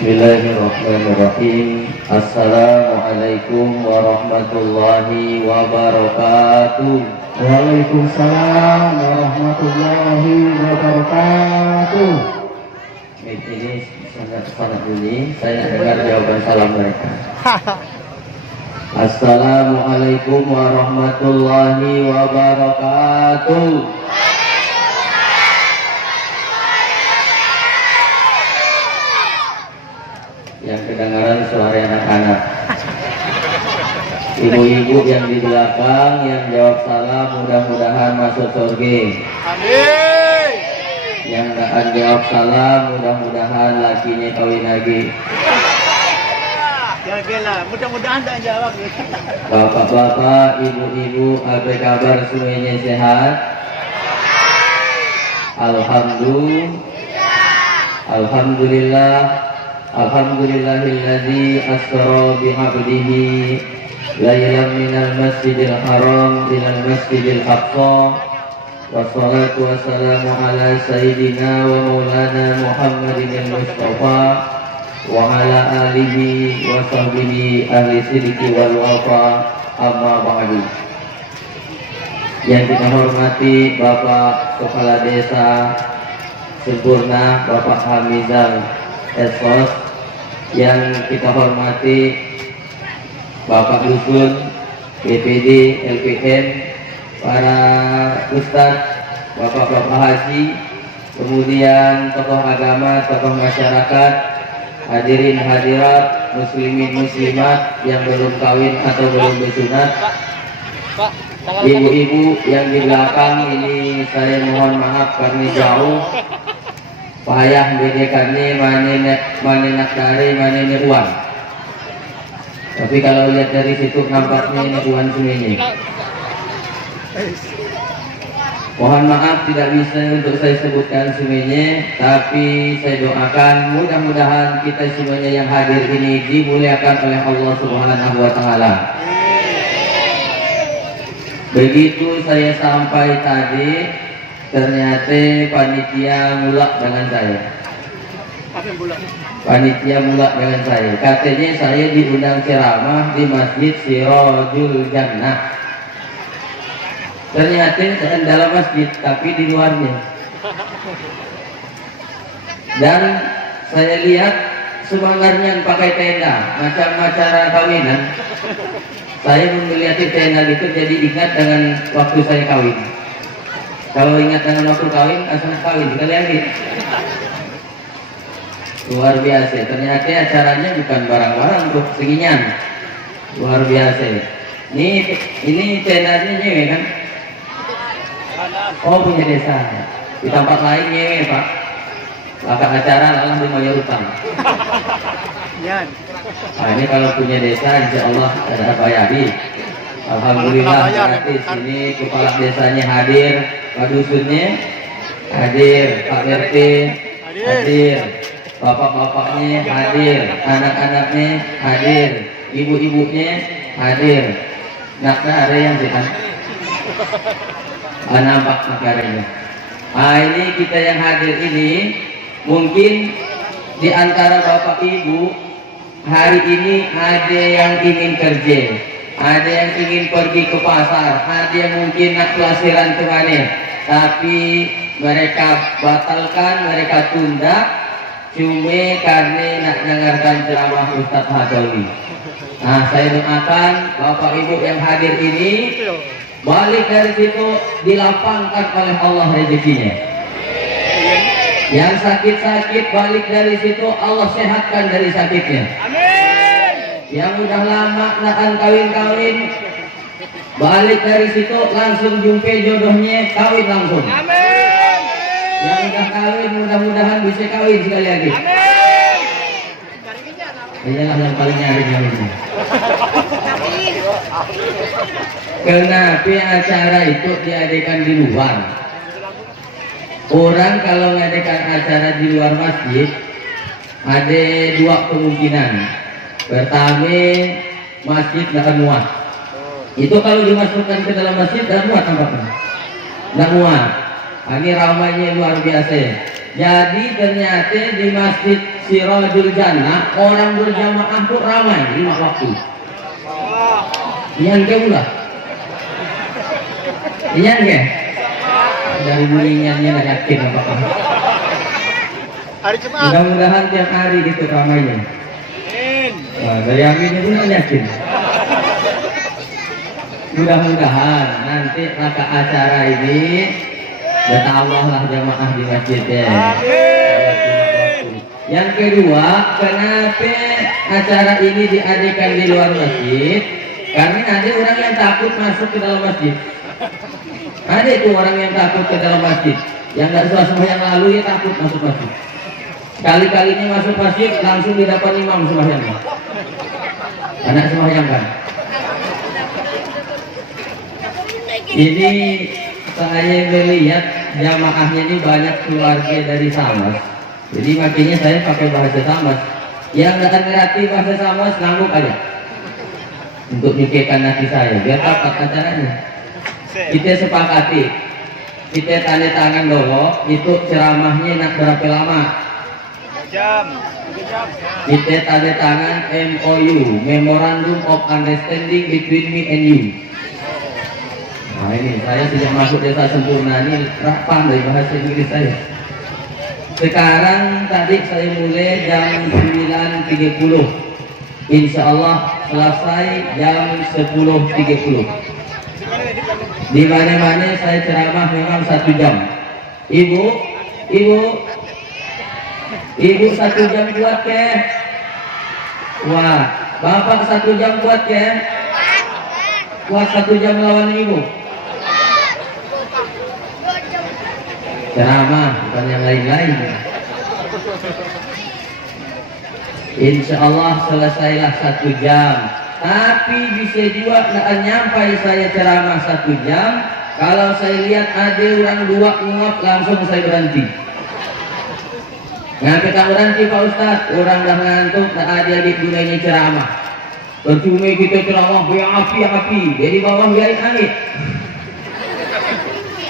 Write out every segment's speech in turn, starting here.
Bismillahirrahmanirrahim. Assalamualaikum warahmatullahi wabarakatuh. Waalaikumsalam warahmatullahi wabarakatuh. Ini sangat bunyi. Saya dengar jawaban salam mereka. Assalamualaikum warahmatullahi wabarakatuh. Yang kedengaran suara anak-anak, ibu-ibu yang di belakang yang jawab salam mudah-mudahan masuk surga. Amin. Yang nggak jawab salam mudah-mudahan lakinya kawin lagi. Ya gila, mudah-mudahan tak jawab. Bapak-bapak, ibu-ibu, apa kabar semuanya sehat? Alhamdulillah. Alhamdulillahilladzi asra bi'abdihi laylan minal masjidil haram ilal masjidil aqsa. Wassalatu wassalamu ala sayyidina wa maulana Muhammadin al-Mustafa wa ala alihi wa sahbihi ahli sidqi wal wafa, amma ba'du. Yang kita hormati Bapak Kepala Desa Sempurna, Bapak Hamizal Esos, yang kita hormati Bapak Dusun, BPD, LPM, para ustadz, bapak-bapak haji, kemudian tokoh agama, tokoh masyarakat, hadirin hadirat, muslimin muslimat yang belum kawin atau belum bersunat, ibu-ibu yang di belakang ini saya mohon maaf karena jauh. Payah bedakannya mana nak cari mana ini uang. Tapi kalau lihat dari situ nampaknya ini uang semuanya. Mohon maaf tidak bisa untuk saya sebutkan semuanya, tapi saya doakan mudah-mudahan kita semuanya yang hadir ini dimuliakan oleh Allah Subhanahu wa taala. Begitu saya sampai tadi, ternyata panitia mulak dengan saya. Panitia mulak dengan saya. Katanya saya diundang ceramah di Masjid Sirajul Jannah. Ternyata saya dalam masjid, tapi di luarnya. Dan saya lihat semangatnya pakai tenda, macam acara kawinan. Saya melihat tenda itu jadi ingat dengan waktu saya kawin. Kalau ingat dengan waktu kawin, asal kawin sekali lagi. Luar biasa. Ternyata acaranya bukan barang-barang untuk seginyan. Luar biasa. Ini tendanya nyewe kan? Oh, punya desa. Di tempat lain nyewe Pak. Bahkan acara lalang dibayar utang. Nah, ini kalau punya desa, insya Allah ada bayari. Alhamdulillah gratis. Ini kepala desanya hadir, Pak Dusunnya hadir, Pak RT hadir, bapak-bapaknya hadir, anak-anaknya hadir, ibu-ibunya hadir. Nakna ada yang kan? Nampak negaranya. Nah, ini kita yang hadir ini mungkin di antara bapak ibu hari ini ada yang ingin kerja, ada yang ingin pergi ke pasar, ada yang mungkin nak pelasiran ke mana, tapi mereka batalkan, mereka tunda cuma karena nak dengarkan ceramah Ustaz Hadawi. Nah, saya doakan bapak ibu yang hadir ini balik dari situ dilapangkan oleh Allah rezekinya. Yang sakit-sakit balik dari situ Allah sehatkan dari sakitnya. Amin. Yang udah lama nakan kawin-kawin balik dari situ langsung jumpa jodohnya, kawin langsung. Amin. Yang udah kawin mudah-mudahan bisa kawin sekali lagi. Amin. Inilah yang paling nyari kawinnya. Kenapa acara itu diadakan di luar? Orang kalau mengadakan acara di luar masjid ada dua kemungkinan. Pertama, masjid tidak muat. Itu kalau dimasukkan ke dalam masjid tidak muat tampaknya. Tidak muat. Ini ramainya luar biasa. Jadi ternyata di Masjid Sirajul Jannah, orang berjamaah tuh ramai 5 waktu. Iyan ke ulah? Iyan ke? Dari mulingannya nak yakin apa-apa. Hari Jumat. Mudah-mudahan tiap hari gitu ramainya. Amin. Nah, dari aminnya pun yakin. Mudah-mudahan nanti raka acara ini bertambah lah jamaah di masjid ya. Amin. Yang kedua, kenapa acara ini diadakan di luar masjid? Karena ada orang yang takut masuk ke dalam masjid. Ada itu orang yang takut ke dalam masjid. Yang nggak suasana yang lalu ya takut masuk masjid. Kali-kalinya masuk masjid langsung didapat imam sembahyang. Anak sembahyang kan? Ini saya melihat jamaahnya ini banyak keluarga dari Samas. Jadi makanya saya pakai bahasa Samas. Yang nggak ngerti bahasa Samas ngangguk aja. Untuk mikirkan hati saya, biar dapat acaranya. Kita sepakati, kita tanda tangan dulu. Itu ceramahnya nak berapa lama? Jam. Kita tanda tangan MOU, Memorandum of Understanding between me and you. Nah ini saya sudah masuk desa sempurna, ini pandai bahasa Inggris saya. Sekarang tadi saya mulai jam 9.30. Insya Allah selesai jam 10.30. Di mana-mana saya ceramah memang 1 jam. Ibu 1 jam buat ke? Wah, bapak 1 jam buat ke? Kuat 1 jam lawan ibu. Ceramah bukan yang lain-lain. Insya Allah selesailah 1 jam. Tapi bisa juga tidak nyampai saya ceramah 1 jam. Kalau saya lihat ada orang 2 nguap langsung saya berhenti. Ngapa tak berhenti Pak Ustadz? Orang dah ngantuk, tak ada di gunanya ceramah. Percuma kita ceramah berapi-api, dari bawah biarin angin.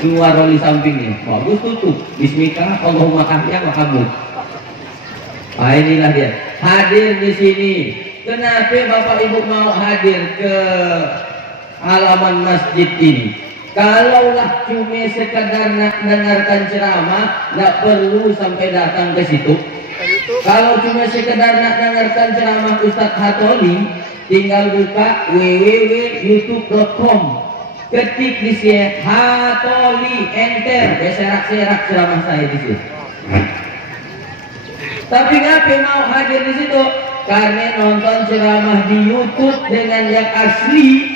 Keluar dari sampingnya, bagus tutup. Bismillah, Allahumma ahya wa hamud. Ah, inilah dia. Hadir di sini. Kenapa Bapak Ibu mau hadir ke halaman masjid ini? Kalaulah cuma sekedar nak dengarkan ceramah, tak perlu sampai datang ke situ. Kalau cuma sekedar nak dengarkan ceramah Ustadz Hatoli, tinggal buka www.youtube.com, ketik di sini Hatoli, enter, serak-serak ceramah saya di sini. Tapi ngapa mau hadir di situ? Karena nonton ceramah di YouTube dengan yang asli,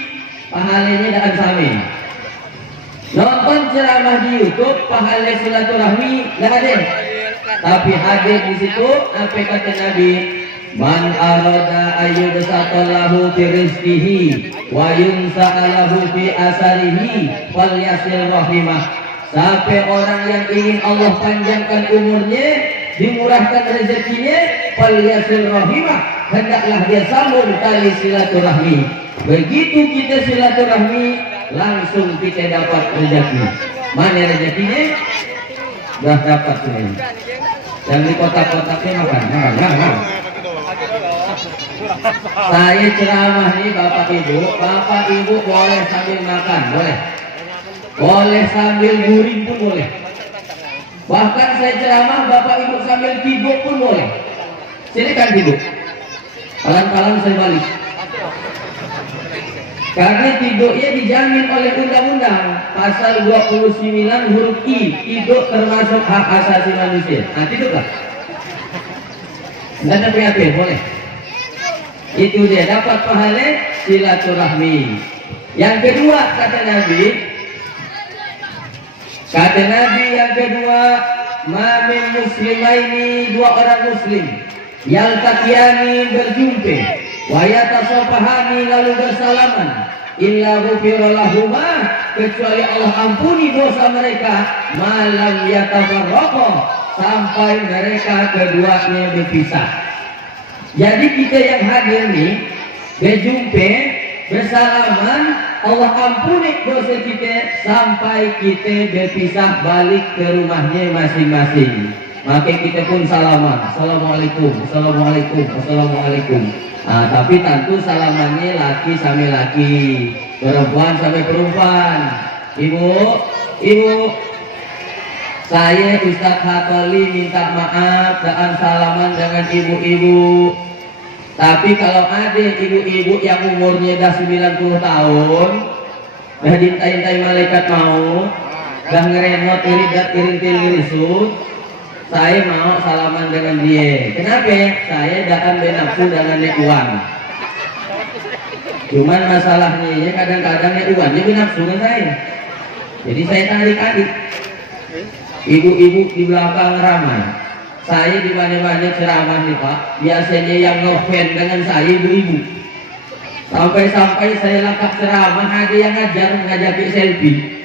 pahalanya tak sama. Nonton ceramah di YouTube, pahala silaturahmi tak ada. Tapi hadir di situ, apa kata Nabi? Man arada ayyubsatallahu fi rizqihi wa yunsa'alahu fi asarihi falyasil rahimah. Sampai orang yang ingin Allah panjangkan umurnya, dimurahkan rezekinya, falyasil rahimah, hendaklah dia sambung tali silaturahmi. Begitu kita silaturahmi, langsung kita dapat rezeki. Mana rezekinya? Dah dapat ini. Yang di kotak-kotaknya makan. Saya ceramah nih Bapak Ibu boleh sambil makan, boleh. Boleh sambil guring pun boleh. Bahkan saya ceramah Bapak Ibu sambil tidur pun boleh. Silakan tidur. Pelan-pelan saya balik. Karena tidurnya dijamin oleh undang-undang pasal 29 huruf I, tidur termasuk hak asasi manusia. Nah, tidurlah. Tidak ada PHP, boleh. Itu dia, dapat pahala silaturahmi. Yang kedua kata Nabi yang kedua, mamin muslimaini, 2 orang muslim yang takiani berjumpa, wayatasofahani lalu bersalaman, illa ghufira lahuma, kecuali Allah ampuni dosa mereka, malam yatafarraqa, sampai mereka keduanya berpisah. Jadi kita yang hadir nih berjumpa, bersalaman, Allah ampuni dosa kita sampai kita berpisah balik ke rumahnya masing-masing. maka kita pun salaman, assalamualaikum, assalamualaikum, assalamualaikum. Nah, tapi tentu salamannya laki sama laki, perempuan sama perempuan. Ibu, saya Ustadz Hatoli minta maaf dan salaman dengan ibu-ibu. Tapi kalau ada ibu-ibu yang umurnya dah 90 tahun, dah dintai-tai malaikat mau, dah ngerenot irit risut, saya mau salaman dengan dia. Kenapa? Saya dah benafsu dengan dia uang. Cuman masalahnya kadang-kadang dia uangnya benafsu dengan saya. Jadi saya tarik-tarik. Ibu-ibu di belakang ramai. Saya di mana-mana ceramah nih Pak. Biasanya yang ngefan dengan saya ibu-ibu. Sampai-sampai saya langkah ceramah ada yang ngajakin selfie.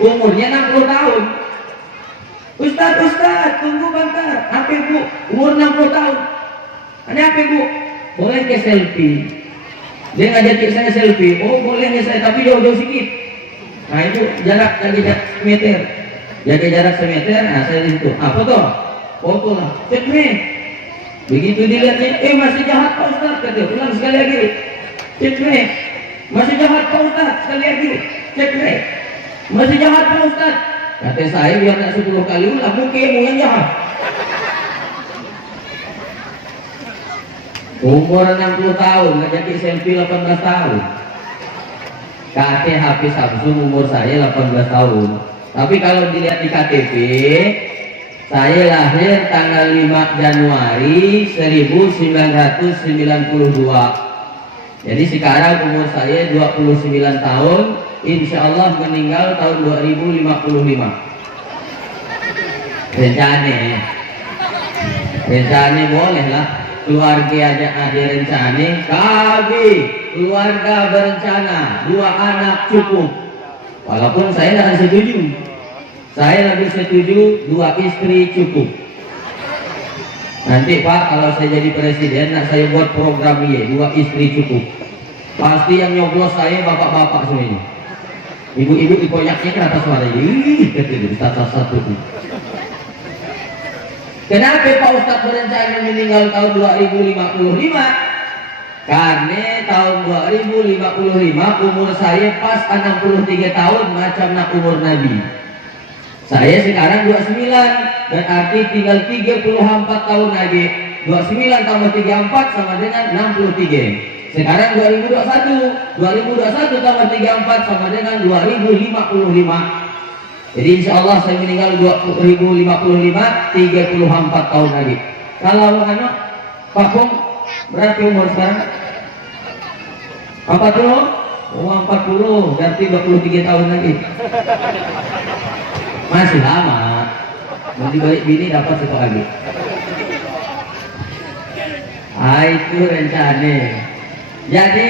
Umurnya 60 tahun. Ustaz, tunggu bentar. Apa Bu? Umur 60 tahun. Ada apa Bu? Boleh ke selfie? Dia ngajakin saya selfie. Oh boleh nih saya, tapi jauh-jauh sedikit. Nah itu jarak semeter. Jaga jarak semeter. Nah saya di situ. Apa tuh? Foto lah. Cek nih. Begitu dilihatnya, masih jahat Pak Ustaz. Kata, ulang sekali lagi. Cek nih. Masih jahat Pak Ustaz. Sekali lagi. Cek nih. Masih jahat Pak Ustaz. Kata saya biar nak 10 kali ulang, mungkinmu yang jahat. Umur 60 tahun, ngajakin selfie 18 tahun. Kata HP Samsung umur saya 18 tahun. Tapi kalau dilihat di KTP, saya lahir tanggal 5 Januari 1992. Jadi sekarang umur saya 29 tahun. Insya Allah meninggal tahun 2055. Rencana boleh lah. Keluarga ada rencana. Kami keluarga berencana 2 anak cukup. Walaupun saya tidak setuju. Saya lebih setuju 2 istri cukup. Nanti Pak kalau saya jadi presiden, saya buat program ini 2 istri cukup. Pasti yang nyoblos saya bapak-bapak semuanya. Ibu-ibu dikoyaknya ke atas suara ini, satu. Kenapa Pak Ustadz berencana meninggal tahun 2055? Karena tahun 2055 umur saya pas 63 tahun macam nak umur Nabi. Saya sekarang 29, berarti tinggal 34 tahun lagi. 29 tambah 34 sama dengan 63. Sekarang 2021 tambah 34 sama dengan 2055. Jadi insya Allah saya meninggal 2055, 34 tahun lagi. Kalau anak Pak Pung berapa umur sekarang? 40? Oh 40, berarti 23 tahun lagi. Masih lama. Nanti balik bini dapat 1 lagi. Itu rencana. Jadi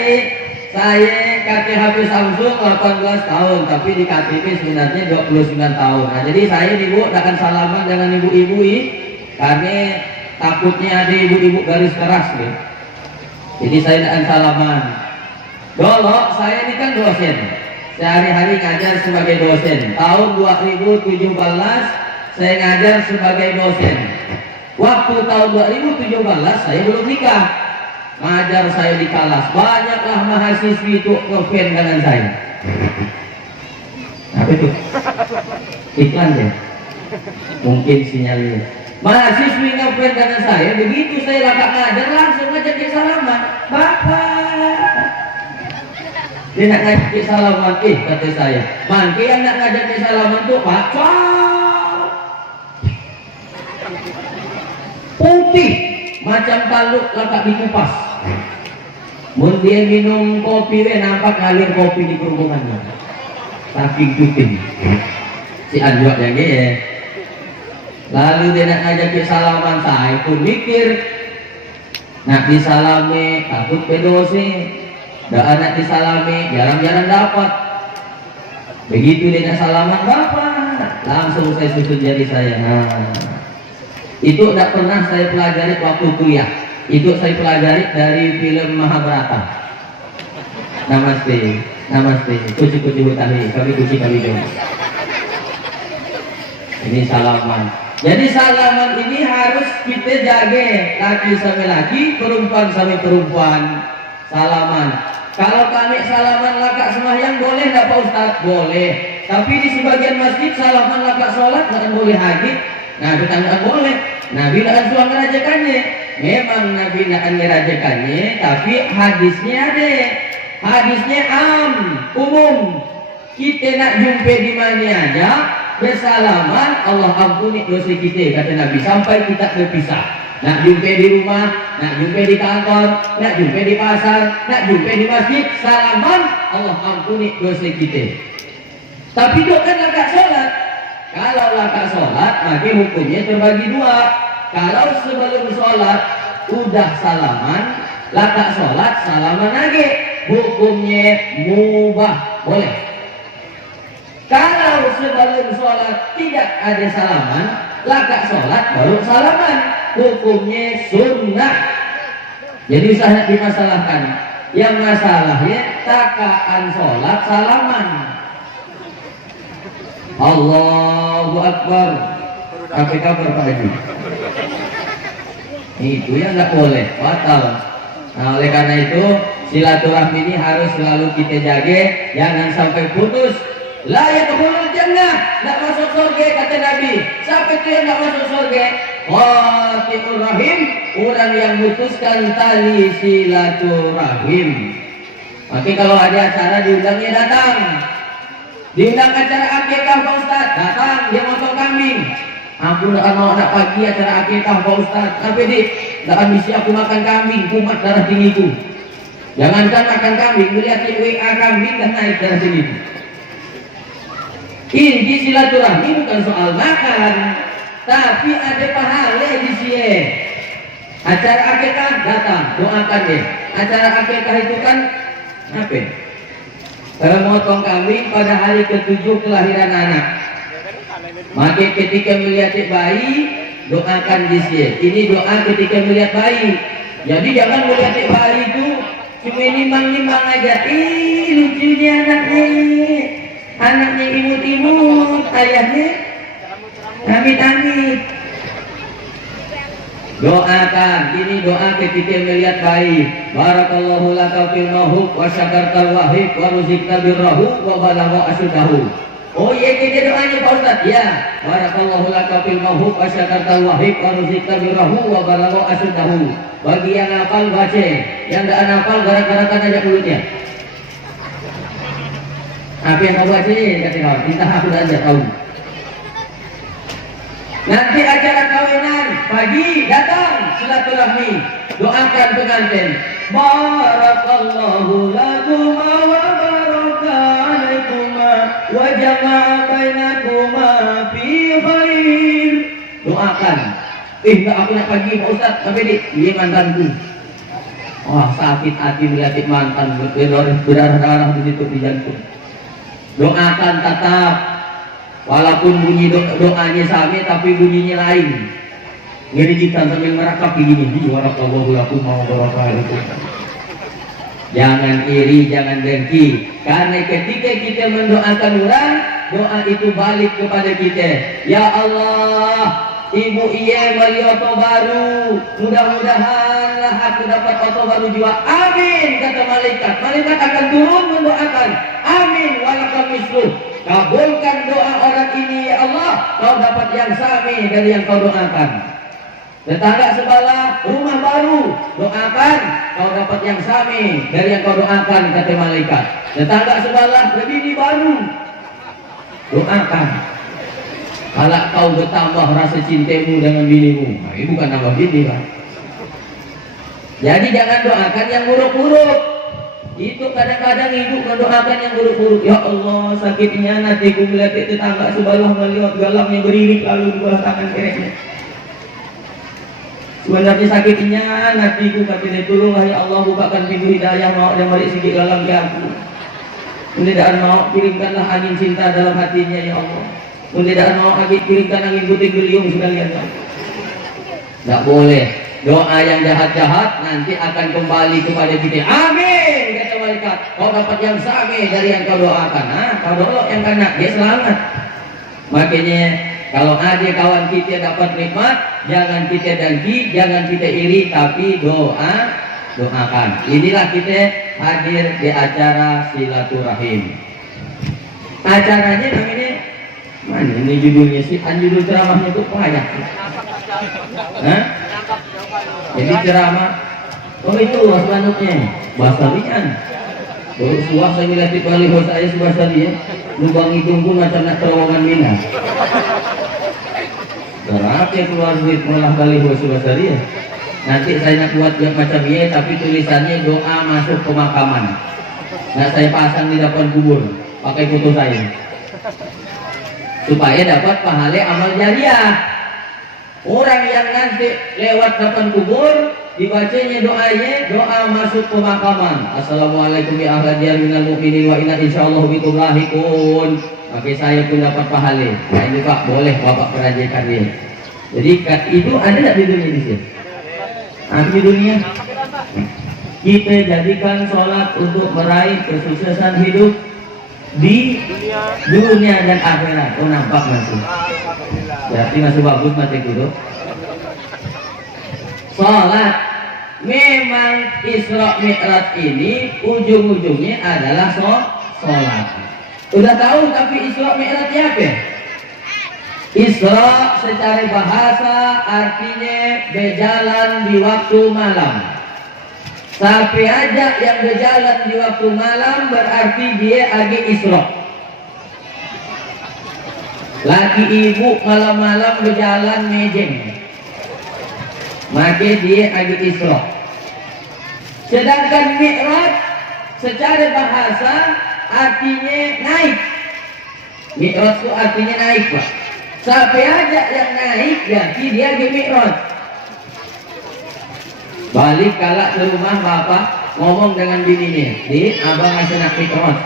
saya KTP Samsung 18 tahun, tapi di KTP sebenarnya 29 tahun. Nah, jadi saya ibu akan salaman dengan ibu-ibu ini karena takutnya ada ibu-ibu garis keras nih. Jadi saya akan salaman. Dulu saya ini kan dosen, sehari-hari ngajar sebagai dosen. Tahun 2017 saya ngajar sebagai dosen. Waktu tahun 2017 saya belum nikah. Ngajar saya di kelas, banyaklah mahasiswi itu ngefan dengan saya. Apa itu? Iklan ya? Mungkin sinyalnya. Mahasiswi ngefan dengan saya, begitu saya langkah ngajar langsung ngajak salaman. Bapak, dia nak ngajak salaman, kata saya. Mangke yang nak ngajak salaman tuh Pak putih macam taluk langkah dikupas. Mun dia minum kopi, nampak ngalir kopi di kerumunan. Saking putih. Si anjok yang ya. Lalu dia nak ngajak salaman, saya pun mikir. Nak disalami, takut pedosi. Dah anak disalami, jarang-jarang dapat. Begitu dia nak salaman, Bapak, langsung saya susun jari saya. Nah, itu tidak pernah saya pelajari waktu kuliah. Itu saya pelajari dari film Mahabharata. Namaste, kuci-kuci hutani, kami kuci kami dong. Ini salaman. Jadi salaman ini harus kita jaga, laki sama laki, perempuan sama perempuan. Salaman. Kalau kami salaman lakak sembahyang boleh enggak Pak Ustaz? Boleh. Tapi di sebagian masjid salaman lakak sholat enggak boleh haji. Nah, kita enggak boleh. Nabi enggak suruh ngerajakannya. Memang Nabi enggak ngerajakannya, tapi hadisnya ada. Hadisnya umum. Kita nak jumpa di mana aja, bersalaman, Allah ampuni dosa kita, kata Nabi, sampai kita berpisah. Nak jumpa di rumah, nak jumpa di kantor, nak jumpa di pasar, nak jumpa di masjid, salaman, Allah ampuni dosa kita. Tapi itu kan lakak sholat. Kalau lakak sholat, maka hukumnya terbagi dua. Kalau sebelum sholat udah salaman, lakak sholat salaman lagi, hukumnya mubah, boleh. Kalau sebelum sholat tidak ada salaman, lakak sholat baru salaman, hukumnya sunnah. Jadi sangat dimasalahkan. Yang masalahnya takaan sholat salaman. Allahu Akbar. Apa kabar Pak Haji? Itu yang nggak boleh, batal. Nah, oleh karena itu silaturahmi ini harus selalu kita jaga, jangan sampai putus. La yadkhulul jannah, enggak masuk surga kata Nabi. Siapa itu yang enggak masuk surga? Qati'ur rahim, orang yang memutuskan tali silaturahim. Maka kalau ada acara diundangnya datang. Diundang acara akikah Pak Ustaz, datang dia motong kambing. Aku enggak mau anak pagi acara akikah Pak Ustaz. Tapi enggak misi aku makan kambing, kumat darah tinggiku. Jangankan makan kambing, melihat WA kambing dan naik darah tinggiku. Inti silaturahmi bukan soal makan, tapi ada pahala di sini. Acara akikah datang, doakan deh. Acara akikah itu kan apa? Kalau motong kambing pada hari ke-7 kelahiran anak. Maka ketika melihat bayi, doakan di sini. Ini doa ketika melihat bayi. Jadi jangan melihat bayi itu cuma nimang-nimang aja. Lucunya anaknya. Anaknya imut-imut, ayahnya amit-amit. Doakan, ini doa ketika melihat bayi. Barakallahu laka fil mahub wa syakartal wahib wa ruzikta birrahu wa balagha asyudahu. Oh iya, ini doanya Pak Ustaz. Ya, barakallahu laka fil mahub wa syakartal wahib wa ruzikta birrahu wa balagha asyudahu. Bagi yang hafal baca, yang tidak hafal garak-garakan aja mulutnya. Apa yang kau baca ini kata kawan, kita aku aja tahu. Nanti acara kawinan pagi datang silaturahmi, doakan pengantin. Barakallahu lakuma wa baraka alaikuma wa jama'a bainakuma fi khair. Doakan. Enggak aku nak pagi Pak Ustaz, tapi dia mantanku. Wah, sakit hati melihat mantan berdarah-darah di situ di jantung. Doakan tetap, walaupun bunyi doanya sama tapi bunyinya lain. Ngerijikan sambil merakap begini, barakallahu lakum wa barakatuh. Jangan iri, jangan dengki, karena ketika kita mendoakan orang, doa itu balik kepada kita. Ya Allah, ibu iya beli oto baru, mudah-mudahan lah aku dapat oto baru juga. Amin, kata malaikat. Malaikat akan turun mendoakan. Amin, walakal misluh. Kabulkan doa orang ini ya Allah, kau dapat yang sami dari yang kau doakan. Tetangga sebelah rumah baru, doakan, kau dapat yang sami dari yang kau doakan, kata malaikat. Tetangga sebelah bini baru, doakan. Kalau kau bertambah rasa cintamu dengan binimu, nah, ini bukan tambah bini kan. Jadi jangan doakan yang buruk-buruk. Itu kadang-kadang ibu mendoakan yang buruk-buruk. Ya Allah, sakitnya nantiku melihat tetangga sebelah melihat galamnya beririk lalu di bawah tangan kereknya. Sebenarnya sakitnya nantiku katanya, tolonglah ya Allah, bukakan pintu hidayah, mau ada balik sedikit galam di aku. Tidak mau kirimkanlah angin cinta dalam hatinya ya Allah. Tidak mau kirimkan angin putih beliung sekalian ya Allah. Tidak boleh. Doa yang jahat-jahat nanti akan kembali kepada kita. Amin, kata malaikat. Kau dapat yang sama dari yang kau doakan. Kau doa yang kena, dia selamat. Makanya Kalau ada kawan kita dapat nikmat, jangan kita dengki, jangan kita iri, tapi doakan. Inilah kita hadir di acara silaturahim. Acaranya namanya mana ini judulnya sih? Judul ceramahnya itu banyak. Hah? Jadi ceramah. Oh itu waslanutnya bahasa lian. Baru suah saya lihat di baliho saya bahasa lian. Lubang hidungku macam nak terowongan minat. Berapa keluar duit malah baliho bahasa lian. Nanti saya nak buat yang macam ini, tapi tulisannya doa masuk pemakaman. Nah saya pasang di depan kubur pakai foto saya supaya dapat pahala amal jariah. Orang yang nanti lewat depan kubur dibacanya doa masuk pemakaman. Assalamualaikum ya ahla diyar minal mu'minin wa inna insyaallah bikum lahikun. Maka saya pun dapat pahala. Nah ini Pak, boleh Bapak perajakan dia. Jadi itu ada tidak di dunia di sini? Di dunia kita jadikan sholat untuk meraih kesuksesan hidup di dunia dan akhirat. Oh nampak masih. Berarti masih bagus mati kudu. Sholat memang Isra Mi'raj ini ujung-ujungnya adalah sholat. Udah tahu tapi Isra Mi'raj apa? Isra secara bahasa artinya berjalan di waktu malam. Sampai aja yang berjalan di waktu malam berarti dia agi Isra. Laki ibu malam-malam berjalan mejeng, maka dia agi Isra. Sedangkan Mi'raj secara bahasa artinya naik. Mi'raj itu artinya naik Pak. Sampai aja yang naik jadi dia agi Mi'raj. Balik kalak ke rumah bapak ngomong dengan bininya, di abang ngasih nak Mi'raj.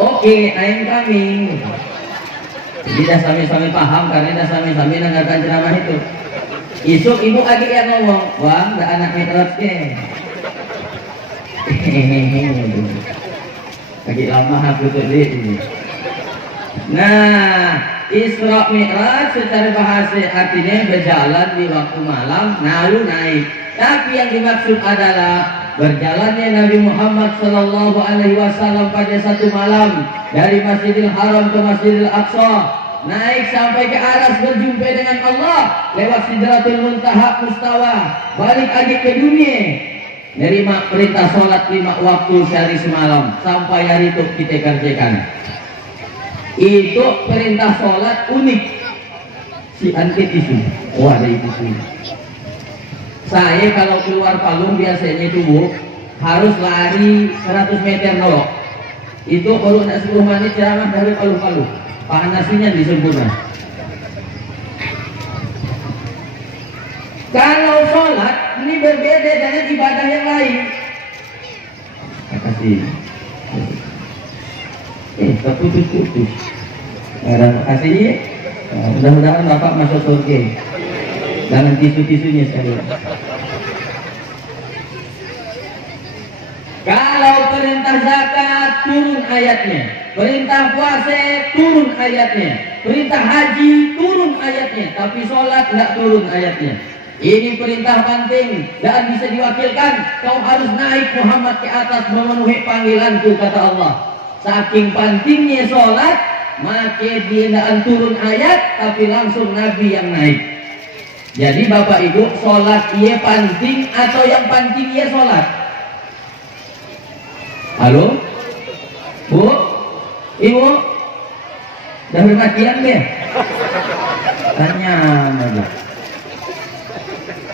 Oke, I'm coming. Jadi dah sami-sami paham karena dah sami-sami dengarkan ceramah itu. Isuk ibu adik yang ngomong, bang, dah anak Mi'raj ke? Lagi lama aku tuh ini. Nah, Isra Mi'raj secara bahasa artinya berjalan di waktu malam, lalu naik. Tapi yang dimaksud adalah berjalannya Nabi Muhammad Sallallahu Alaihi Wasallam pada satu malam dari Masjidil Haram ke Masjidil Aqsa, naik sampai ke aras berjumpa dengan Allah lewat Sidratul Muntaha Mustawa, balik lagi ke dunia, nerima perintah sholat 5 waktu sehari semalam sampai hari itu kita kerjakan. Itu perintah sholat unik. Si antik itu, wah ada itu sih. Saya kalau keluar Palung biasanya itu Bu, harus lari 100 meter nolok. Itu baru nak 10 menit ceramah dari Palung-Palung. Panasnya disempurna. Kalau sholat ini berbeda dengan ibadah yang lain. Terima kasih. Terputus-putus. Terima kasih. Mudah-mudahan Bapak masuk surga. Jangan tisu-tisunya sekali. Kalau perintah zakat turun ayatnya, perintah puasa turun ayatnya, perintah haji turun ayatnya, tapi sholat nggak turun ayatnya. Ini perintah penting dan bisa diwakilkan. Kau harus naik Muhammad ke atas memenuhi panggilanku, kata Allah. Saking pentingnya sholat, maka dia tidak turun ayat, tapi langsung Nabi yang naik. Jadi Bapak Ibu, sholat ia penting atau yang penting ia sholat? Halo? Bu? Ibu? Dah bermatian deh? Tanya aja.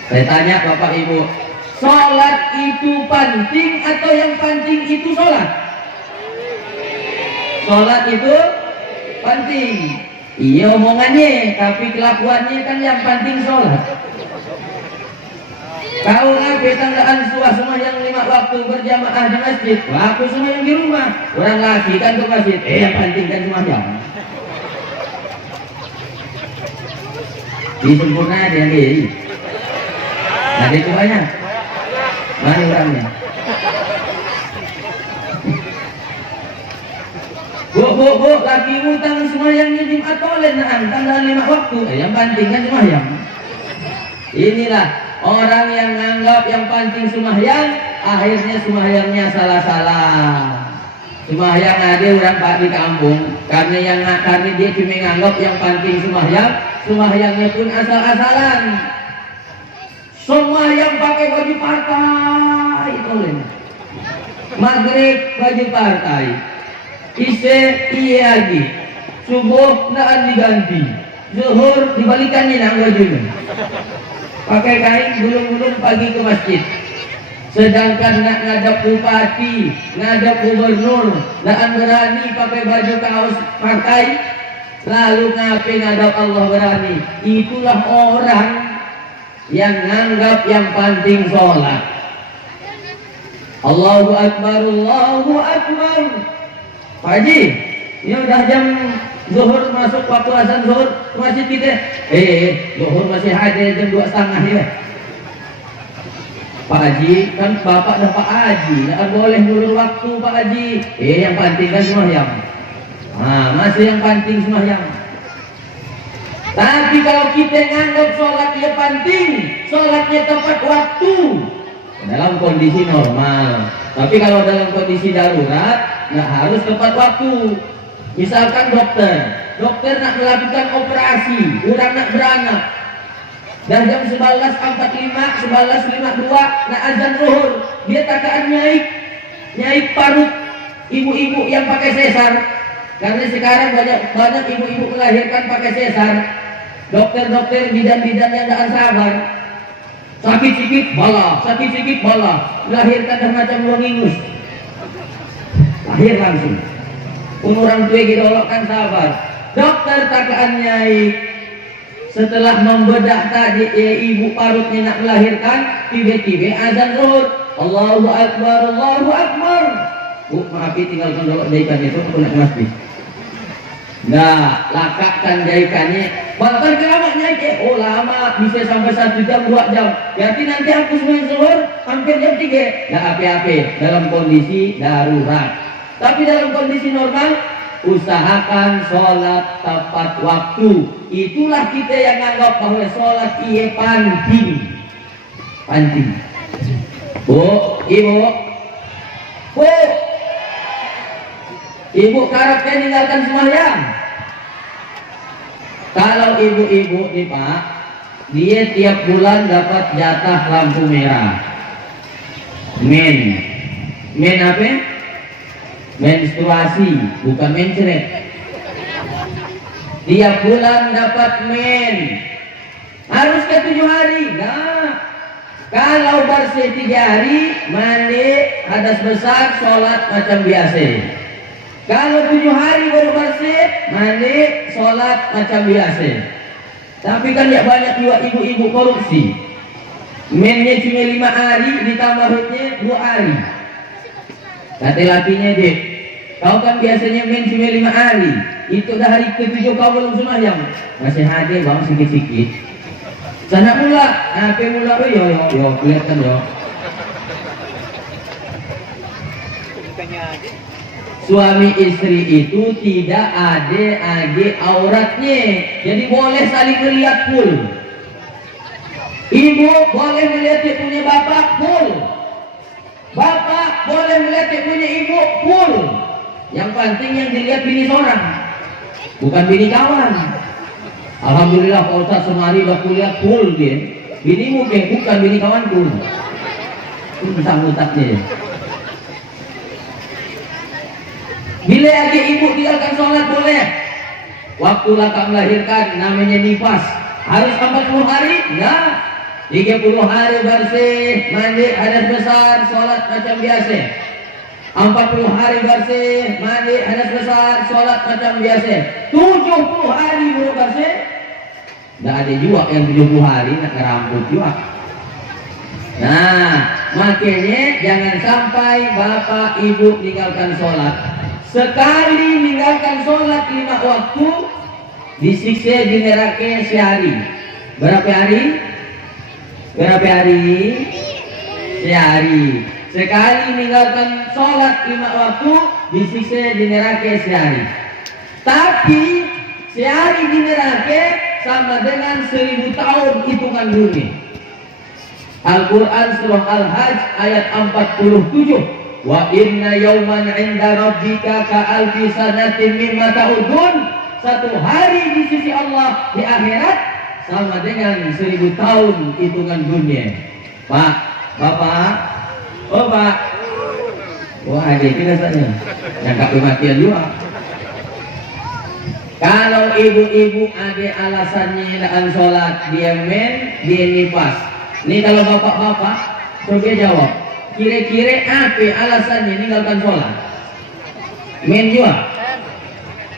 Saya tanya Bapak Ibu, sholat itu penting atau yang penting itu sholat? Sholat itu penting. Iya omongannya, tapi kelakuannya kan yang penting sholat. Kau lagi tanggaan semua yang 5 waktu berjamaah di masjid, aku semua yang di rumah. Orang laki kan ke masjid, yang penting kan semuanya. Di sempurna dia diri. Ada itu banyak. Mana orangnya? Bu, Bu, laki utang semayangnya Jumat oleh naan tanggal 5 waktu. Yang penting kan semayang. Inilah orang yang menganggap yang penting semayang, akhirnya semayangnya salah-salah. Semayang ada orang pak di kampung, karena dia cuma menganggap yang penting semayang, semahyangnya pun asal-asalan. Semayang pakai baju partai, oleh maghrib baju partai, isya iya lagi, subuh naan diganti, zuhur dibalikannya nang bajunya, pakai kain gulung-gulung pagi ke masjid. Sedangkan nak ngadap bupati, ngadap gubernur, naan berani pakai baju kaos partai, lalu ngapain ngadap Allah berani? Itulah orang yang nganggap yang penting sholat. Allahu Akbar, Allahu Akbar. Pak Haji, ini udah jam zuhur, masuk waktu azan zuhur, masih kita. Zuhur masih ada jam 2:30 ya. Pak Haji, kan bapak dan Pak Haji, nggak boleh dulu waktu Pak Haji. Yang penting kan semayang. Masih yang penting semayang. Tapi kalau kita nganggap sholatnya penting, sholatnya tepat waktu, dalam kondisi normal. Tapi kalau dalam kondisi darurat, nggak harus tepat waktu. Misalkan dokter nak melakukan operasi, orang nak beranak. Dan jam 11.45, 11.52 nak azan zuhur, dia takaan nyaik parut ibu-ibu yang pakai sesar. Karena sekarang banyak ibu-ibu melahirkan pakai sesar. Dokter-dokter bidan-bidan yang tidak sabar, sakit sedikit bala, melahirkan dan macam uang ingus, lahir langsung. Orang tua kita kan sabar. Dokter takaan nyaik. Setelah membedah tadi ibu parutnya nak melahirkan, tiba-tiba azan zuhur. Allahu Akbar, Allahu Akbar. Maaf tinggalkan dulu jaikan itu, aku nak masjid. Nah, lakakkan jaikannya. Bahkan lama naik, lama bisa sampai 1 jam, 2 jam. Berarti nanti aku semuanya zuhur hampir jam 3. Nah, apa-apa dalam kondisi darurat. Tapi dalam kondisi normal, usahakan sholat tepat waktu. Itulah kita yang anggap bahwa sholat iya penting. Bu, ibu karakter tinggalkan semayang. Kalau ibu-ibu nih Pak, dia tiap bulan dapat jatah lampu merah. Men apa? Menstruasi, bukan mencret. Tiap bulan dapat harus ke 7 hari. Nah, kalau bersih 3 hari, mandi, hadas besar, sholat macam biasa. Kalau 7 hari baru bersih, mandi, sholat macam biasa. Tapi kan ya banyak juga ibu-ibu korupsi. Mennya cuma 5 hari, ditambah hutnya 2 hari. Kata lakinya deh, kau kan biasanya cuma 5 hari. Itu dah hari ke-7 kau belum semayang. Masih ada bang sikit-sikit. Sana mula, apa mula? Yo, kelihatan yo. Suami istri itu tidak ada auratnya, jadi boleh saling melihat full. Ibu boleh melihat dia punya bapak full, bapak boleh melihat dia punya ibu full. Yang penting yang dilihat bini seorang, bukan bini kawan. Alhamdulillah Pak Ustaz semari udah kuliah full dia. Binimu bukan bini kawanku. Utang-utangnya. Bila aja ibu tinggalkan sholat boleh. Waktu laka melahirkan namanya nifas. Harus 40 hari? Enggak. 30 hari bersih, mandi, hadas besar, sholat macam biasa. 40 hari bersih, mandi, hadas besar, sholat macam biasa. 70 hari baru bersih. Enggak ada juga yang 70 hari nak rambut juga. Nah, makanya jangan sampai bapak ibu tinggalkan sholat. Sekali meninggalkan sholat 5 waktu, disiksa di neraka sehari. Berapa hari? Sehari. Sekali meninggalkan sholat 5 waktu, disiksa di neraka sehari. Tapi sehari dinerake sama dengan 1000 tahun hitungan bumi. Al-Quran surah Al-Hajj ayat 47. Wa inna yawman 'inda rabbika ka'alfi sanatin mimma ta'udun. Satu hari di sisi Allah di akhirat sama dengan 1000 tahun hitungan dunia. Pak, Bapak, oh Pak, wah ada itu rasanya, yang kematian juga. Kalau ibu-ibu ada alasannya daan sholat, dia men, dia nifas. Ini kalau bapak-bapak, coba jawab. Kira-kira apa alasannya ninggalkan sholat? Men juga?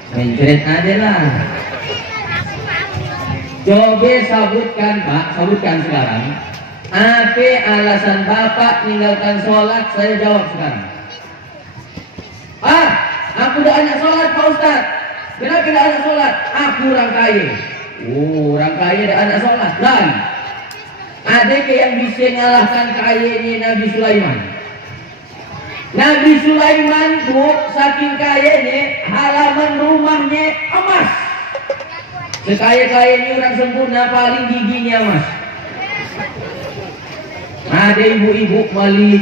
Mencret aja lah. Coba sebutkan Pak, sebutkan sekarang. Apa alasan bapak meninggalkan sholat? Saya jawab sekarang. Aku udah anak sholat Pak Ustaz. Kenapa tidak anak sholat? Aku orang kaya. Orang kaya tidak anak sholat. Dan ada yang bisa mengalahkan kaya ini Nabi Sulaiman. Nabi Sulaiman bu, saking kayanya halaman rumahnya emas. Sekaya-kayanya orang sempurna paling giginya emas. Ada ibu-ibu mali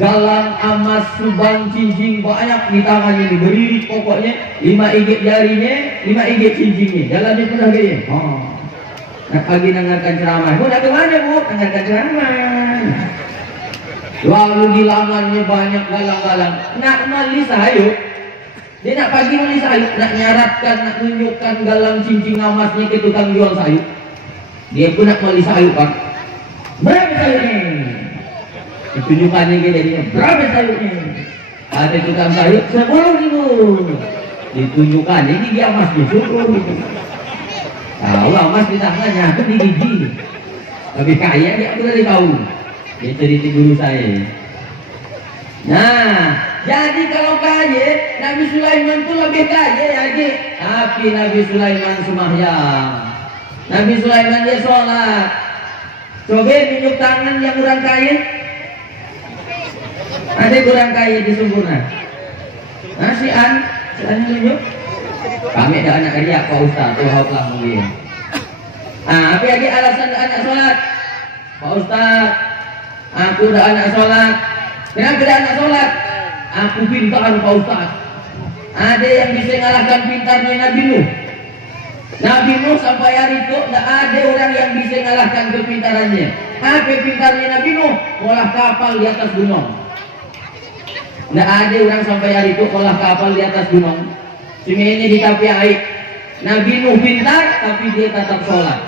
galang emas subang cincin banyak di tangannya ini berdiri pokoknya 5 igit jarinya 5 igit cincinnya jalannya pernah gini. Nak pagi dengarkan ceramah. Bu nak kemana bu? Dengarkan ceramah. Lalu di lengannya banyak galang-galang. Nak mali sayur. Dia nak pagi mali sayur. Nak nyaratkan, nak tunjukkan galang cincin emasnya ke tukang jual sayur. Dia pun nak mali sayur Pak. Berapa sayurnya? Ditunjukkannya ke dia. Berapa sayurnya? Ada tukang sayur 10.000. Ditunjukkannya gigi emasnya 10.000. Tahu emas di tangannya, aku di gigi. Lebih kaya dia aku dari tahu. Dia cerita dulu saya. Nah, jadi kalau kaya, Nabi Sulaiman itu lebih kaya ya, Ji. Tapi Nabi Sulaiman sembahyang. Nabi Sulaiman dia sholat. Coba tunjuk tangan yang orang kaya. Ada orang kaya di sempurna. Nah, si An tunjuk. Kami ada anak riak Pak Ustaz, Tuhan telah mungkin. Nah, apa lagi alasan anak sholat? Pak Ustaz, aku udah anak sholat. Kenapa tidak anak sholat? Aku pintar Pak Ustaz. Ada yang bisa mengalahkan pintarnya Nabi Nuh. Nabi Nuh sampai hari itu tidak ada orang yang bisa mengalahkan kepintarannya. Apa pintarnya Nabi Nuh? Olah kapal di atas gunung. Tidak ada orang sampai hari itu olah kapal di atas gunung. Semuanya di tapi air. Nabi Nuh pintar tapi dia tetap sholat.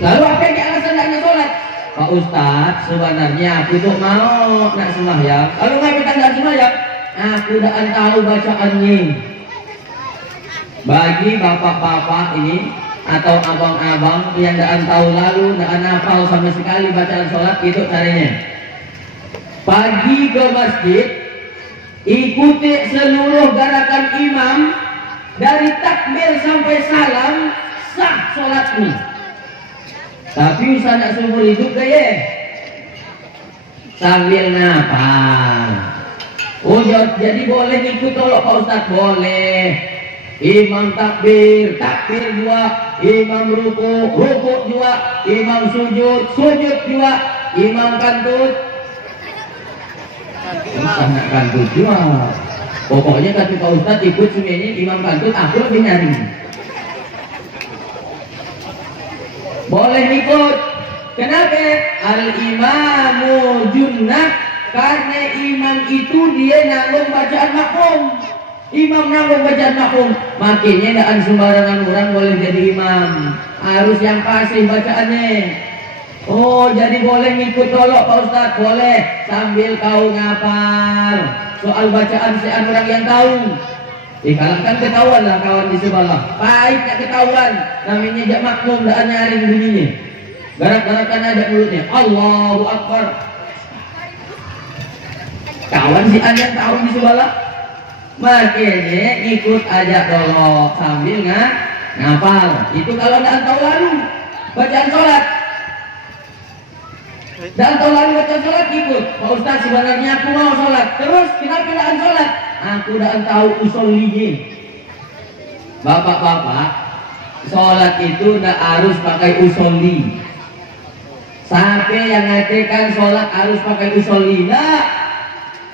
Lalu apa yang alasan tidak sholat? Pak Ustadz, sebenarnya aku tuh mau nak sembahyang. Kalau nggak kita nggak sembahyang, aku udah tahu bacaannya. Bagi bapak-bapak ini atau abang-abang yang tidak tahu lalu tidak hafal sama sekali bacaan sholat, itu caranya. Pagi ke masjid, ikuti seluruh gerakan imam dari takbir sampai salam, sah sholatmu. Tapi usah nak seumur hidup gaya sambil nafal. Oh jadi boleh ikut tolok Pak Ustaz? Boleh. Imam takbir, takbir juga. Imam ruku, ruku juga. Imam sujud, sujud juga. Imam kantut, sangat kantut juga. Pokoknya kata Pak Ustaz ikut semuanya imam kantut, aku lebih nyari. Boleh ikut. Kenapa? Al-imamu junnah. Karena imam itu dia nanggung bacaan makmum. Imam nanggung bacaan makmum. Makanya tidak sembarangan orang boleh jadi imam. Harus yang fasih bacaannya. Oh, jadi boleh ngikut tolok Pak Ustaz? Boleh, sambil kau ngapal soal bacaan si orang yang tahu. Kalau kan ketahuan lah kawan di sebelah. Baik tak ketahuan, namanya jak makmum dah nyaring bunyinya. Garak-garakan ada mulutnya. Allahu Akbar. Kawan si yang tahu di sebelah. Makanya ikut aja tolok sambil ngapal. Itu kalau dah tahu lalu bacaan sholat. Dan tahu lalu baca sholat ikut. Pak Ustaz sebenarnya aku mau sholat. Terus kenapa tidak sholat? Aku tidak tahu usulinya. Bapak-bapak, sholat itu tidak harus pakai usolli. Sampai yang mengatakan sholat harus pakai usolli, nah,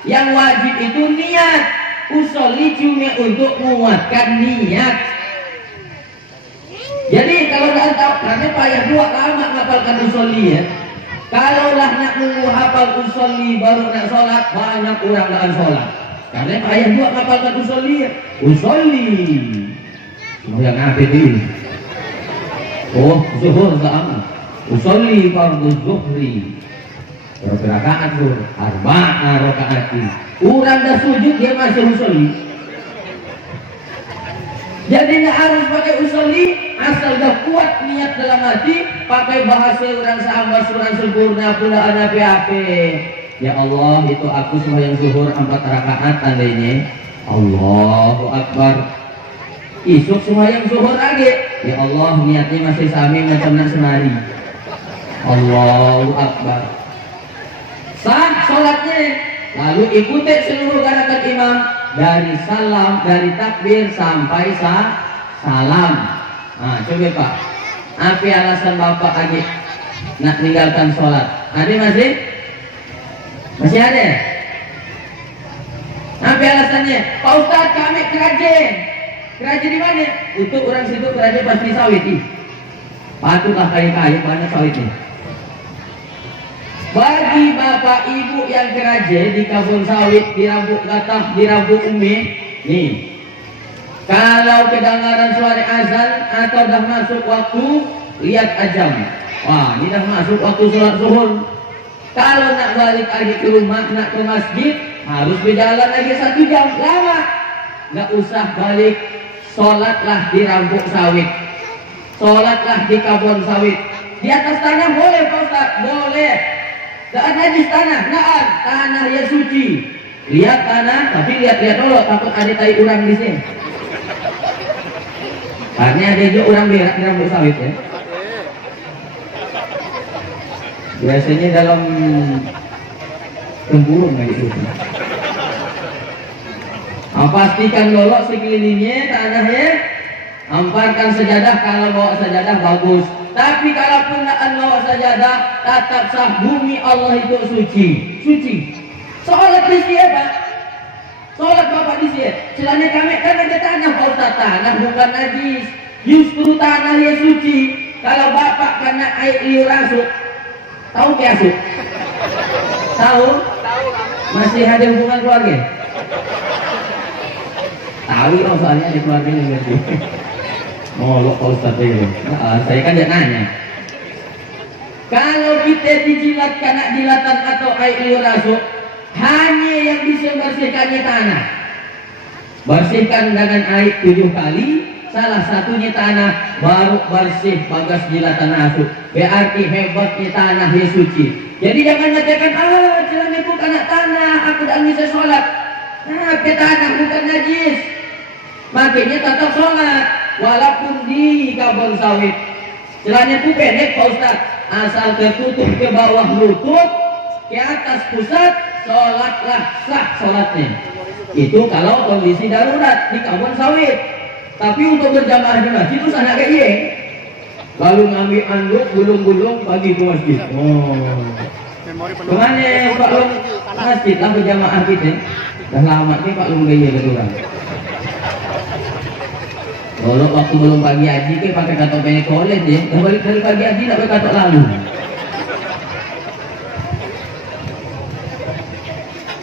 yang wajib itu niat. Usolli cuma untuk menguatkan niat. Jadi kalau dah tahu, karena payah dua lama ngapalkan usolli ya. Kalaulah nak menghafal usolli baru nak sholat, banyak orang akan sholat. Karena payah dua ngapalkan usolli ya. Usolli. Yang apa ini? Oh, zuhur sama. Usolli fardu zuhri. Berapa rakaat zuhur? Arba'a rakaatin. Orang dah sujud dia masih usolli. Jadi nggak harus pakai usolli, asal dah kuat niat dalam hati, pakai bahasa orang sahabat surah sempurna pula ada PAP. Ya Allah, itu aku sembahyang zuhur 4 rakaat tandanya. Allahu Akbar. Isuk sembahyang zuhur lagi. Ya Allah, niatnya masih sami macam nak semari. Allahu Akbar. Sah sholatnya. Lalu ikuti seluruh gerakan imam dari salam, dari takbir sampai salam. Nah, coba Pak, apa alasan Bapak lagi nak tinggalkan sholat? Ada masih? Masih ada? Apa alasannya? Pak Ustaz, kami kerajen. Kerajen di mana? Untuk orang situ kerajen pasti sawit. Patutlah kaya-kaya banyak sawitnya. Bagi bapak ibu yang keraja di kebun sawit, di Rambut Gatah, di Rambut Umi, nih, kalau kedengaran suara azan atau dah masuk waktu, lihat ajam. Wah, ini dah masuk waktu sholat zuhur. Kalau nak balik lagi ke rumah, nak ke masjid, harus berjalan lagi 1 jam, lama. Nggak usah balik, sholatlah di Rambut Sawit, sholatlah di kebun sawit. Di atas tanah boleh Pak Ustaz? Boleh. Tak najis tanah, naan, tanah yang suci. Lihat tanah, tapi lihat-lihat dulu, takut ada tai urang di sini. Karena ada juga orang berak di Rambut Sawit ya. Biasanya dalam tempurung kayak gitu. Pastikan lolok sekelilingnya tanahnya. Amparkan sajadah, kalau bawa sajadah bagus. Tapi kalaupun nak bawa sajadah, tetap sah. Bumi Allah itu suci, suci. Sholat di sini Pak, sholat Bapak di sini. Celana kami kan ada tanah Pak Ustaz, tanah bukan najis. Justru tanah yang suci. Kalau Bapak kena air liur asuk, tahu ke asuk? Tahu? Masih ada hubungan keluarga? Tahu oh, soalnya ada keluarga yang ngerti. Molok Pak Ustaz itu. Saya kan dia nanya. Kalau kita dijilat kena jilatan atau air liur asuk, hanya yang bisa bersihkannya tanah. Bersihkan dengan air 7 kali, salah satunya tanah, baru bersih bagas jilatan asuk. Berarti hebatnya tanah yang suci. Jadi jangan mengatakan, celana itu kena tanah, aku tak bisa sholat. Nah, ke tanah bukan najis. Makanya tetap sholat. Walaupun di kebun sawit, celana itu pendek Pak Ustaz, asal tertutup ke bawah lutut, ke atas pusat, sholatlah sah sholatnya. Itu kalau kondisi darurat di kebun sawit. Tapi untuk berjamaah di masjid itu sangat kaya. Lalu ngambil anduk, gulung-gulung, bagi ke masjid. Oh, kemana Pak Lung? Masjid lah berjamaah kita. Dah lama nih Pak Lung gaya berdua. Kalau waktu belum pagi haji ke pakai katok pengen college ya, balik dari pagi haji tak pakai katok lalu.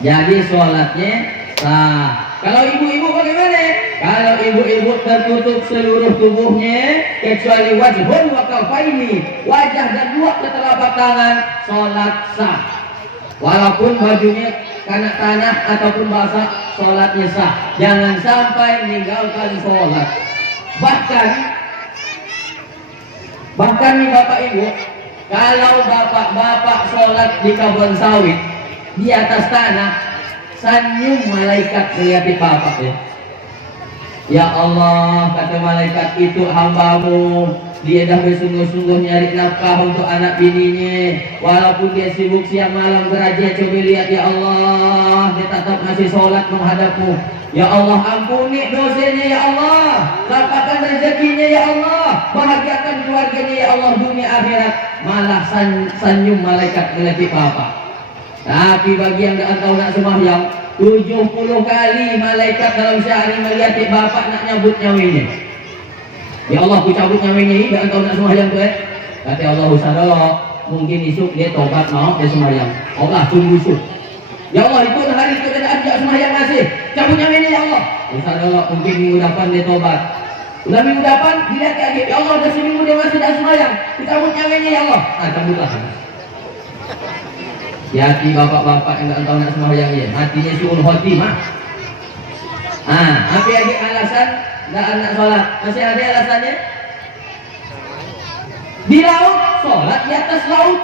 Jadi sholatnya sah. Kalau ibu-ibu bagaimana? Kalau ibu-ibu tertutup seluruh tubuhnya kecuali wajhun wa kafaini, wajah dan 2 telapak tangan, sholat sah. Walaupun bajunya kena tanah ataupun basah, sholatnya sah. Jangan sampai meninggalkan sholat. Bahkan nih Bapak Ibu, kalau bapak-bapak sholat di kebun sawit di atas tanah, senyum malaikat melihat Bapak ya. Ya Allah, kata malaikat, itu hambamu, dia dah bersungguh-sungguh nyari nafkah untuk anak bininya, walaupun dia sibuk siang malam beraja. Coba lihat ya Allah, Allah dia tetap masih sholat menghadapmu. Ya Allah ampuni dosanya ya Allah, lapangkan rezekinya ya Allah, bahagiakan keluarganya ya Allah dunia akhirat. Malah senyum malaikat melihat bapak. Tapi bagi yang tak tahu nak sembahyang, 70 kali malaikat dalam sehari melihat bapak nak nyabut nyawinya. Ya Allah, aku cabut nyawinya ini, tak tahu nak sembahyang tu Kata Allah sadar, mungkin esok dia tobat mau dia sembahyang. Allah tunggu esok. Ya Allah, itu hari itu dan ajak sembahyang masih. Cabut nyawinya ya Allah. Sadar mungkin minggu depan dia tobat. Udah minggu depan dilihat lagi. Ya Allah, dah seminggu dia masih tak sembahyang. Cabut nyawinya ya Allah. Cabutlah. Hati bapak-bapak yang tak tahu nak sembahyang dia, hatinya suul khotimah. Apa lagi alasan tak nak sholat? Masih ada alasannya? Di laut, sholat di atas laut.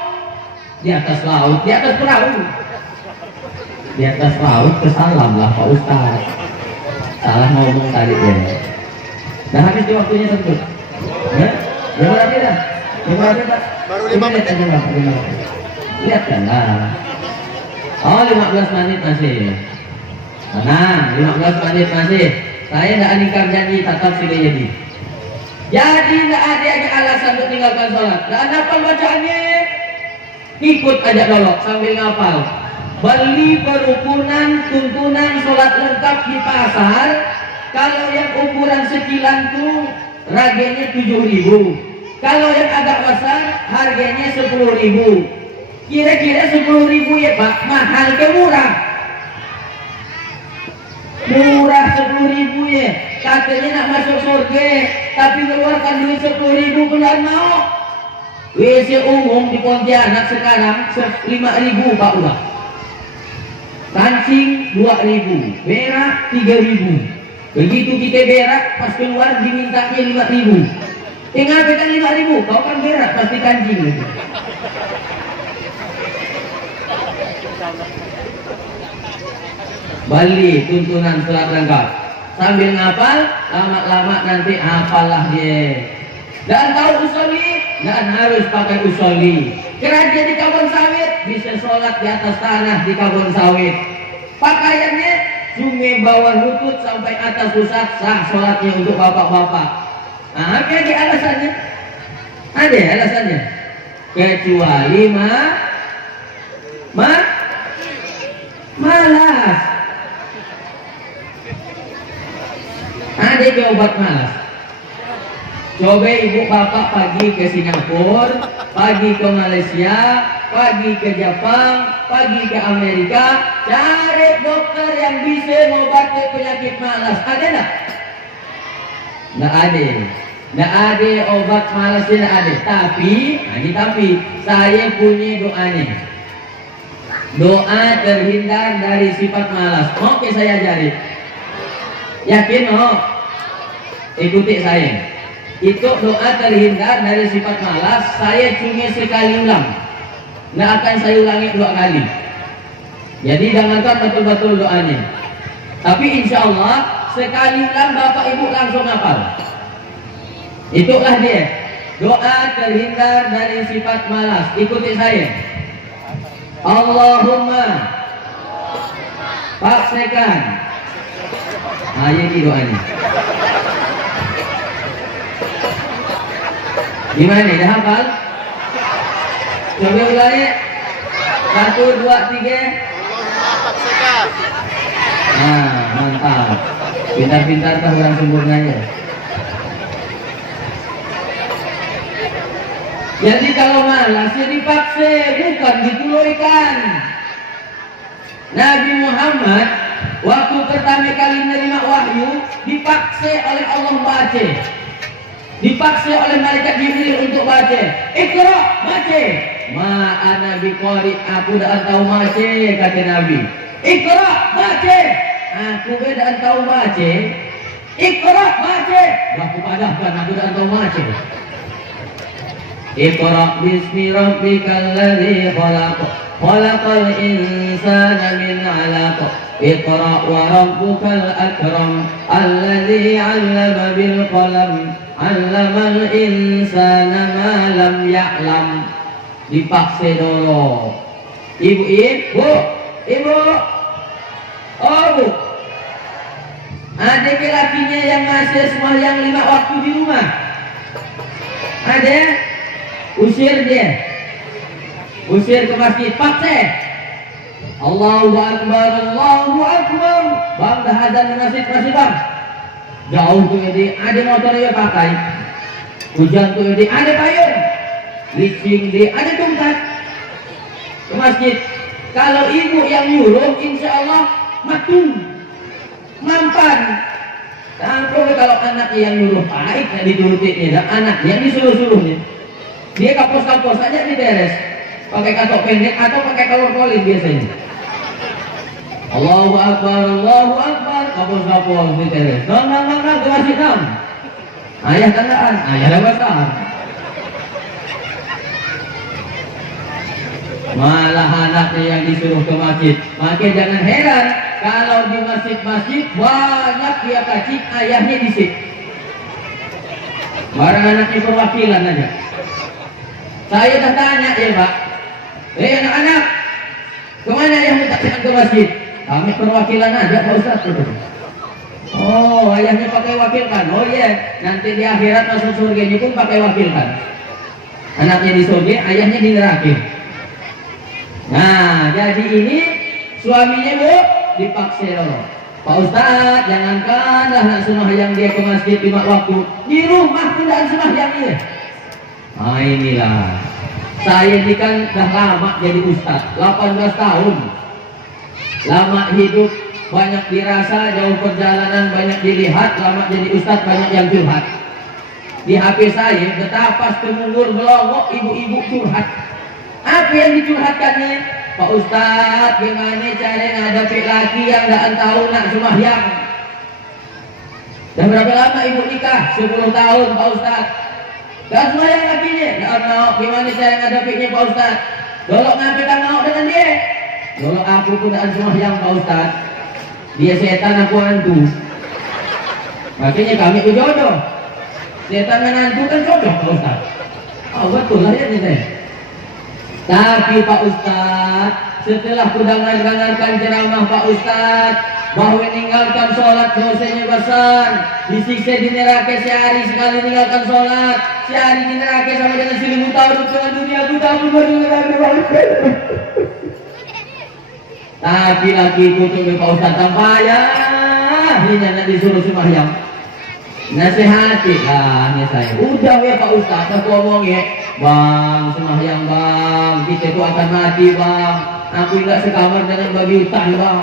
Di atas laut, di atas perahu. Di atas laut kesalam lah Pak Ustaz. Salah ngomong tadi ya. Dah habis waktunya sebut. Ya? Yang berapa dah? Yang berapa dah? Baru 5 menit. Lihat kan lah. Oh 15 menit masih. Tenang, 15 menit masih. Saya tidak ingkar janji tetap sudah jadi. Jadi tidak ada lagi alasan untuk tinggalkan sholat. Dan hafal bacaannya, ikut aja dulu sambil ngapal. Beli berukuran tuntunan sholat lengkap di pasar. Kalau yang ukuran sekilan tuh harganya 7.000. Kalau yang agak besar harganya 10.000. Kira-kira 10.000 ya Pak, mahal ke murah? Murah 10.000 ya. Katanya nak masuk surga, tapi keluarkan duit 10.000 bulan mau. WC umum di Pontianak sekarang 5.000 Pak udah. Kancing 2.000, berak 3.000. Begitu kita berak pas keluar dimintanya 5.000. Tinggal pekan 5.000, kau kan berak pasti kancing gitu. Bali tuntunan sholat lengkap sambil ngapal, lama-lama nanti hafalah dia. Dan tahu usolli, dan harus pakai usolli. Kerja di kebun sawit bisa sholat di atas tanah di kebun sawit. Pakaiannya cuma bawah lutut sampai atas pusat, sah sholatnya untuk bapak-bapak. Apa lagi alasannya? Ada alasannya. Kecuali malas. Ada obat malas. Coba ibu bapak pagi ke Singapura, pagi ke Malaysia, pagi ke Jepang, pagi ke Amerika, cari dokter yang bisa mengobati penyakit malas. Ada enggak? Enggak ada. Enggak ada obat malas, tidak ada. Tapi, saya punya doanya. Doa terhindar dari sifat malas. Oke, saya ajari. Yakin oh? Ikuti saya. Itu doa terhindar dari sifat malas. Saya cuma sekali ulang. Nggak akan saya ulangi 2 kali. Jadi dengarkan betul-betul doanya. Tapi insya Allah sekali ulang bapak ibu langsung hafal. Itulah dia. Doa terhindar dari sifat malas. Ikuti saya. Allahumma paksakan. Ini doanya. Gimana? Dah hafal? Coba ulangi. 1, 2, 3. Paksakan. Mantap. Pintar-pintar tak orang sempurnanya. Jadi kalau malas ya dipaksa, bukan dituloikan. Nabi Muhammad waktu pertama kali menerima wahyu dipaksa oleh Allah baca. Dipaksa oleh malaikat Jibril untuk baca. Iqra, baca. Ma'ana biqari, aku dah tahu baca, kata Nabi. Iqra, baca. Aku dah tahu baca. Iqra, baca. Aku padahkan aku dah tahu baca. Iqra bismi rabbikal ladzi khalaq. Khalaqal insana min 'alaq. Iqra wa rabbukal akram. Alladzi 'allama bil qalam. 'Allamal insana ma lam ya'lam. Dipaksa dulu. Ibu, Oh bu, ada lakinya yang masih sembahyang 5 waktu di rumah. Ada, usir dia, usir ke masjid, paksa. Allahu Akbar, Allahu Akbar. Bang dah azan di masjid masih bang. Jauh tuh ini, ada motor dia pakai. Hujan tuh ini, ada payung. Licin dia, ada tongkat. Ke masjid. Kalau ibu yang nyuruh, insya Allah matung, mampan. Sampai kalau anaknya yang nyuruh baik, yang diturutin, dan anak yang disuruh-suruhnya, dia kapos-kapos saja diberes, pakai katok pendek atau pakai kalor kolin biasanya. Allahu Akbar, kapos-kapos diberes. Nang, ke masjid nang. Ayah tandaan, ayah dah besar. Malah anaknya yang disuruh ke masjid. Maka jangan heran kalau di masjid-masjid banyak dia kacik, ayahnya disik. Barang anaknya perwakilan aja. Saya dah tanya ya Pak, anak-anak, kemana yang minta ke masjid? Kami perwakilan aja Pak Ustaz. Oh, ayahnya pakai wakilkan. Oh iya, nanti di akhirat masuk surga ini pun pakai wakilkan. Anaknya di surga, ayahnya di neraka. Nah, jadi ini suaminya bu dipaksa loh. Pak Ustadz, jangankanlah nak sembahyang dia ke masjid 5 waktu, di rumah pun tidak sembahyang dia. Nah inilah, saya ini kan dah lama jadi ustadz, 18 tahun. Lama hidup, banyak dirasa, jauh perjalanan, banyak dilihat, lama jadi ustadz, banyak yang curhat. Di HP saya, betapa temunggur melongok ibu-ibu curhat. Apa yang dicurhatkannya? Pak Ustadz, gimana cara ngadapi laki yang gak tahu nak sembahyang? Dan berapa lama ibu nikah? 10 tahun Pak Ustadz. Gak sembahyang lakinya? Gak mau. Gimana cara ngadapinya Pak Ustadz? Dolok ngapain tak mau dengan dia? Dolok aku pun gak sembahyang Pak Ustadz. Dia setan, aku hantu. Makanya kami berjodoh. Setan dan hantu kan jodoh Pak Ustadz. Oh betul lah ya nih. Tapi Pak Ustadz, setelah ku dengarkan ceramah Pak Ustadz bahwa meninggalkan sholat dosanya besar, disiksa di neraka sehari sekali meninggalkan sholat, sehari di neraka sama dengan 1000 tahun dengan dunia aku tak berbuat. Tapi lagi itu tuh Pak Ustadz tanpa ya, ini nanti disuruh sembahyang. Nasihati lah saya. Udah ya Pak Ustadz, aku ngomong ya. Bang, sembahyang bang, kita itu akan mati bang. Aku tidak sekamar dengan babi hutan bang.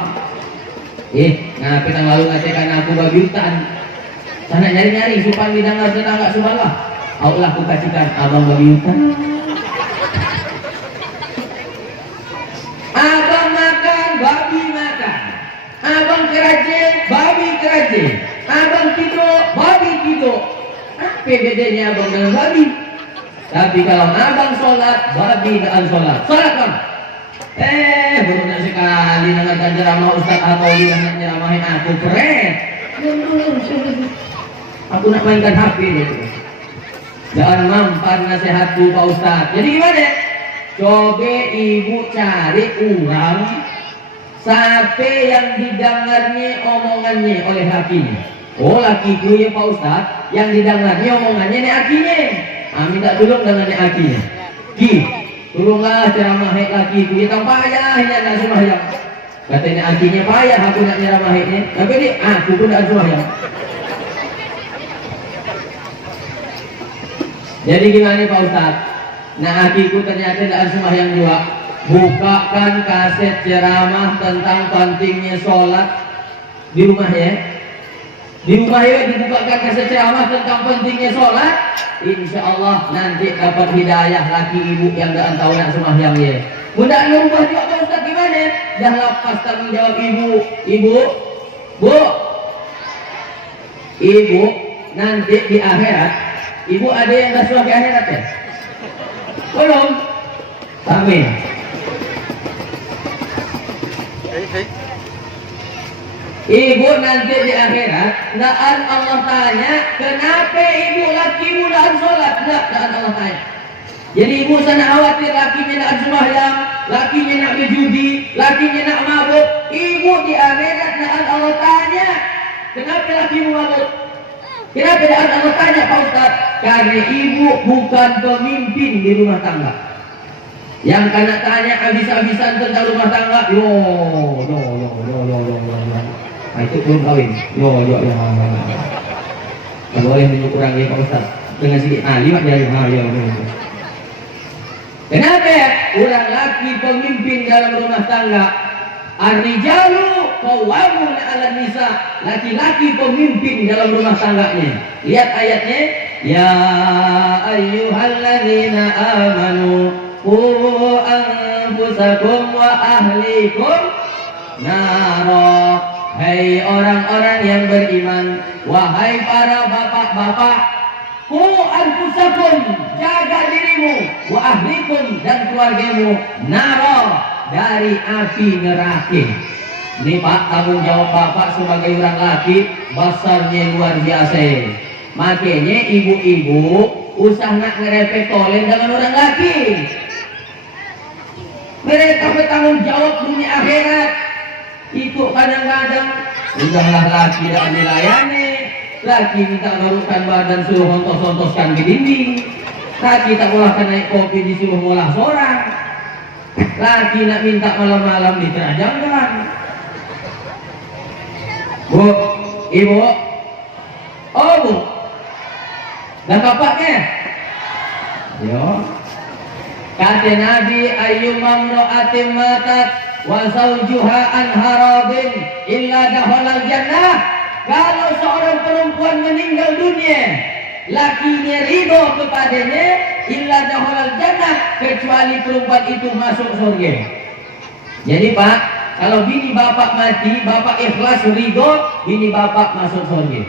Ngapa yang lalu ngatakan aku babi hutan? Sana nyari-nyari supaya didengar tetangga sebelah. Allah aku kasihkan abang babi hutan. Abang makan, babi makan. Abang kerajin, babi kerajin. Abang tidur, babi tidur. Apa bedanya abang dengan babi? Tapi kalau abang sholat, babi dan sholat. Sholat bang. Berunak sekali dengan ceramah Ustaz atau dengan ceramahin aku keren. Aku nak mainkan HP gitu. Jangan mampan nasihatku Pak Ustaz. Jadi gimana? Coba ibu cari orang sampai yang didengarnya omongannya oleh lakinya. Oh lakiku ya Pak Ustaz, yang didengarnya omongannya ini lakinya. Minta tolong dengan akinya. Tolonglah ceramah laki ku. Kita payah ini nak sembahyang. Katanya akinya payah aku nak ceramah ini. Tapi ni aku pun nak sembahyang. Jadi gimana Pak Ustaz? Nah akiku ternyata tidak sembahyang juga. Bukakan kaset ceramah tentang pentingnya sholat di rumah ya. Di rumah ya dibukakan kaset ceramah tentang pentingnya sholat. Insya Allah nanti dapat hidayah laki ibu yang gak tahu nak sembahyang ya. Mudah ngerubah juga Pak Ustaz gimana? Dah lepas tanggung jawab ibu, ibu nanti di akhirat, ibu ada yang dah sudah di akhirat ya? Belum? Amin. Ibu nanti di akhirat, daan Allah tanya, kenapa ibu lakimu daan sholat? Daan Allah tanya. Jadi ibu sana khawatir lakinya daan sembahyang, lakinya nak berjudi, lakinya nak mabuk. Ibu di akhirat nak Allah tanya, kenapa lakimu mabuk? Kenapa Allah tanya Pak Ustaz? Karena ibu bukan pemimpin di rumah tangga. Yang kena tanya habis-habisan tentang rumah tangga, yo. Nah, itu belum kawin. Yo. Kalau boleh kurang ya Pak Ustaz. Dengan sedikit, 5 jari. Kenapa ya? Orang laki pemimpin dalam rumah tangga. Ar-rijalu qawwamuna 'alan nisa. Laki-laki pemimpin dalam rumah tangganya. Lihat ayatnya. Ya ayyuhalladzina amanu qu anfusakum wa ahlikum nara. Hai orang-orang yang beriman, wahai para bapak-bapak, qu anfusakum, jaga dirimu, wa ahlikum, dan keluargamu, nara, dari api neraka. Ini Pak, tanggung jawab bapak sebagai orang laki besarnya luar biasa. Makanya ibu-ibu usah nak ngerepek tolen dengan orang laki. Mereka bertanggung jawab dunia akhirat. Itu kadang-kadang udahlah laki tak dilayani, laki minta barukan badan suruh hontos-hontoskan ke dinding, laki tak bolehkan naik kopi disuruh ngolah seorang, laki nak minta malam-malam diterajangkan. Bu, ibu, oh bu, dan bapaknya, yo, kata Nabi ayyumam ro'atim matat wa zawjuha an haradin illa dakhalal jannah. Kalau seorang perempuan meninggal dunia, lakinya ridho kepadanya, illa dakhalal jannah, kecuali perempuan itu masuk surga. Jadi Pak, kalau bini bapak mati, bapak ikhlas ridho, bini bapak masuk surga.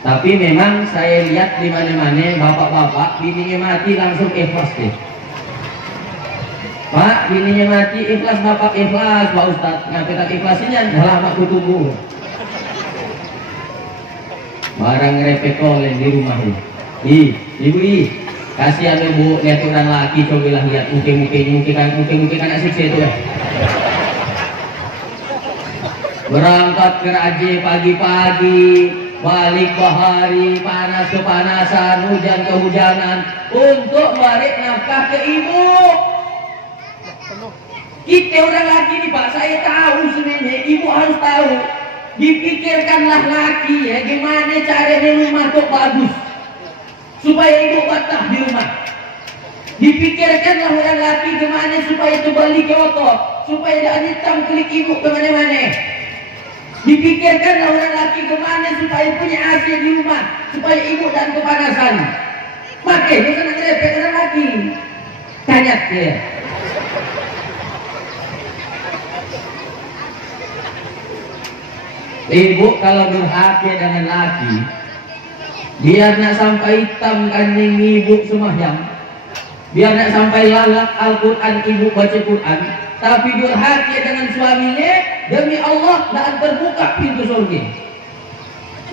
Tapi memang saya lihat di mana-mana bapak-bapak bininya mati langsung ikhlas deh. Pak, bininya mati ikhlas, bapak ikhlas, Pak Ustadz. Nah, kita ikhlasinya dah lama aku tunggu. Barang ngerepek kolen di rumah ini. Ibu kasihan ibu lihat orang laki, cobalah lihat muka kan asiksa itu ya. Berangkat kerja pagi-pagi, balik bahari, panas kepanasan, hujan kehujanan, untuk balik nafkah ke ibu. Kita orang laki nih Pak, saya tahu sebenarnya, ibu harus tahu. Dipikirkanlah laki ya, gimana caranya rumah tuh bagus, supaya ibu betah di rumah. Dipikirkanlah orang laki gimana supaya itu balik ke otot, supaya tidak hitam klik ibu kemana-mana. Dipikirkanlah orang laki gimana supaya punya AC di rumah, supaya ibu dan kepanasan. Makanya senang repet orang laki. Kanyat ya. Ibu kalau berhati dengan laki, biar nak sampai hitam kaning ibu sembahyang, biar nak sampai lalak Al-Quran ibu baca Quran, tapi berhati dengan suaminya, demi Allah dan terbuka pintu surga.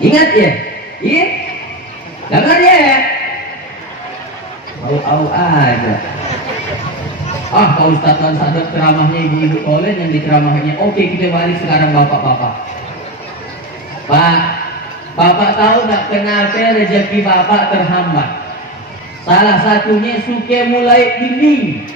Ingat ya, iya, dengar ya. Au aja. Ah, Pak Ustadz kan sadar ceramahnya ibu-ibu kolen yang diceramahnya. Oke, kita balik sekarang bapak-bapak. Pak, bapak tahu tak kenapa rezeki bapak terhambat? Salah satunya suka mulai dinding.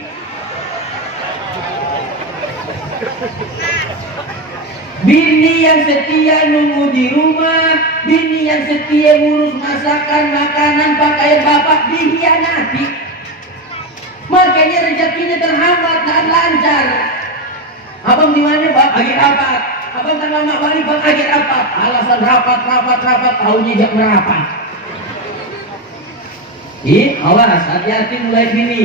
Bini yang setia nunggu di rumah, bini yang setia ngurus masakan, makanan, pakaian bapak dikhianati. Makanya rezekinya terhambat dan lancar. Abang di mana Bang? Lagi rapat. Abang tak lama balik Bang, lagi rapat. Alasan rapat, tahunya gak merapat. Awas, hati-hati mulai bini.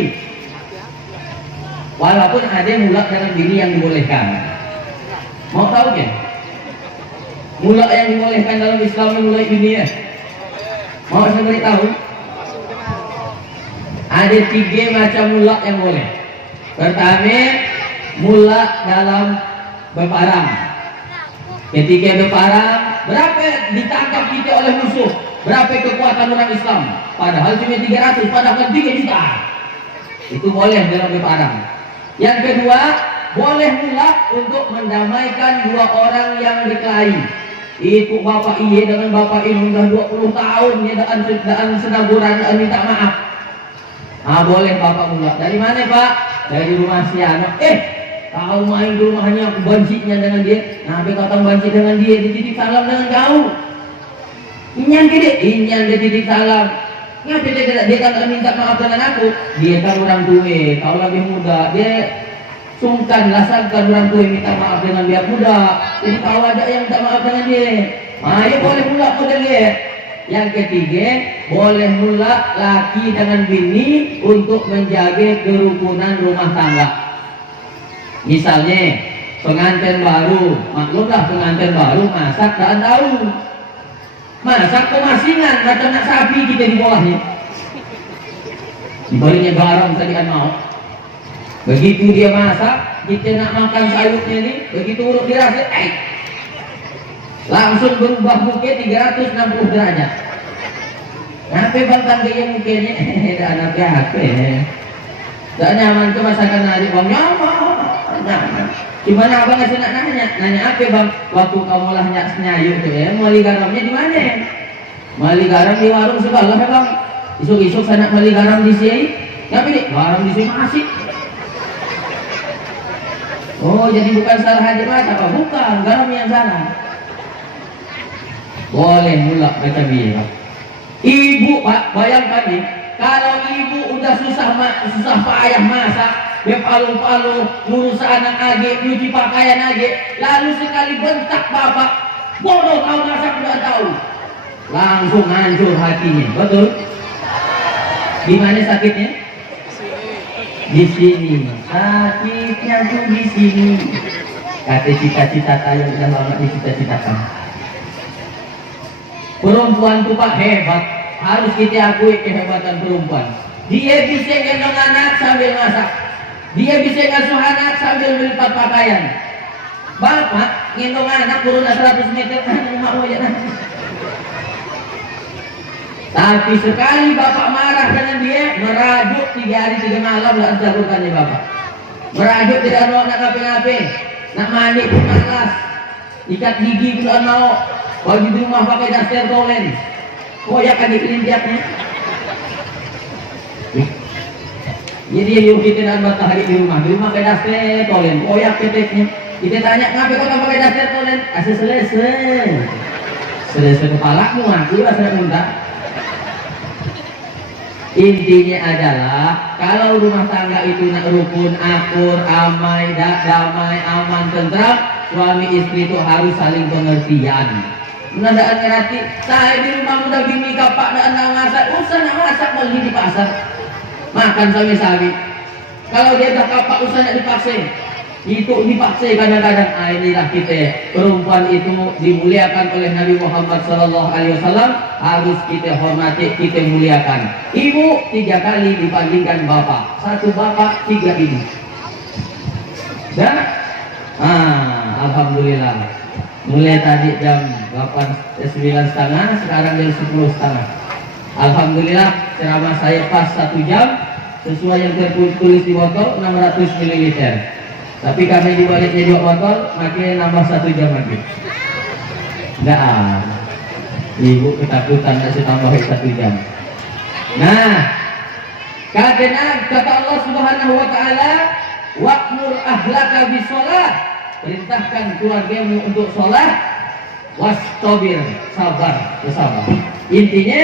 Walaupun ada mulak dengan bini yang dibolehkan. Mau tahu ya? Mulak yang dibolehkan dalam Islam mulai bini ya? Mau saya beritahu? Ada 3 macam mulak yang boleh. Pertama, mulak dalam berperang. Ketika berperang, berapa ditangkap kita oleh musuh? Berapa kekuatan orang Islam? Padahal cuma 300, padahal 3 juta. Itu boleh dalam berperang. Yang kedua, boleh pula untuk mendamaikan dua orang yang berkelahi. Itu bapak iya dengan bapak ini sudah 20 tahun ya daan senaburan daan minta maaf. Boleh bapak pula. Dari mana pak? Dari rumah si anak. Tahu main di rumahnya aku bancinya dengan dia. Nabi kata banci dengan dia dititip salam dengan jauh. Inyan dia titip salam. Ngapa dia kan minta maaf dengan aku? Dia kan orang tua, kau lebih muda. Dia sungkan sangkan orang tua minta maaf dengan dia muda. Jadi kau ada yang minta maaf dengan dia. Ya boleh pula model dia. Yang ketiga, boleh pula laki dengan bini untuk menjaga kerukunan rumah tangga. Misalnya pengantin baru, maklumlah pengantin baru masak tak tahu. Masak kemasingan macam nak sapi kita di bawahnya. Dibalinya garam tadi mau. Begitu dia masak, kita nak makan sayurnya ni, begitu urut dirasa, langsung berubah muka 360 derajat. Kenapa bangkang gaya mukanya? Dah anak apa? Tak nyaman ke masakan hari bang? Nyaman. Gimana abang ngasih nak nanya apa bang? Waktu kamu lah nyayuk tu ya, mali garamnya di mana? Mali garam di warung sebelah ya bang. Isuk-isuk saya nak mali garam di sini. Tapi ni garam di sini masih. Oh, jadi bukan salah haji masak, apa? Bukan, garam yang salah. Boleh mula baca biar. Ibu, Pak, bayangkan nih, kalau ibu udah susah payah masak, dia palu-palu, ngurus anak age, nyuci pakaian age, lalu sekali bentak bapak, bodoh kau masak udah tahu. Langsung hancur hatinya, betul? Gimana sakitnya? Di sini sakitnya tuh di sini. Kata cita-cita yang udah lama dicita-citakan. Perempuan tuh pak hebat, harus kita akui kehebatan perempuan. Dia bisa gendong anak sambil masak, dia bisa ngasuh anak sambil melipat pakaian. Bapak gendong anak turun 100 meter, mau aja. Tapi sekali bapak marah dengan dia, merajuk 3 hari 3 malam lah campurkannya bapak. Merajuk tidak mau nak ngapain, nak mandi pun malas, ikat gigi pun mau, bagi di rumah pakai daster tolen, koyak adik kelintiaknya. Jadi yuk kita nak matahari di rumah pakai daster tolen, koyak keteknya. Kita tanya kenapa kau tak pakai daster tolen? Selesai kepalamu, aku asal muntah. Intinya adalah kalau rumah tangga itu nak rukun, akur, damai, aman, tentram, suami istri itu harus saling pengertian. Menandaan ngerti, saya di rumah muda bini kapak dan masak, usah nak masak beli di pasar, makan sami-sami. Kalau dia dah kapak usah nak dipaksa, itu dipaksa kadang-kadang. Inilah kita, perempuan itu dimuliakan oleh Nabi Muhammad SAW, harus kita hormati, kita muliakan. Ibu 3 kali dibandingkan bapak, 1 bapak 3 ibu. Dan alhamdulillah, mulai tadi jam 9.30, sekarang jam 10.30. Alhamdulillah ceramah saya pas 1 jam, sesuai yang tertulis di botol 600 ml. Tapi kami dibaliknya 2 botol, makanya nambah 1 jam lagi. Enggak, ibu ketakutan nggak tambah 1 jam. Nah, karena kata Allah Subhanahu Wa Taala, wa'mur ahlaka bisolah, perintahkan keluargamu untuk sholat, wastabir, sabar, bersabar. Intinya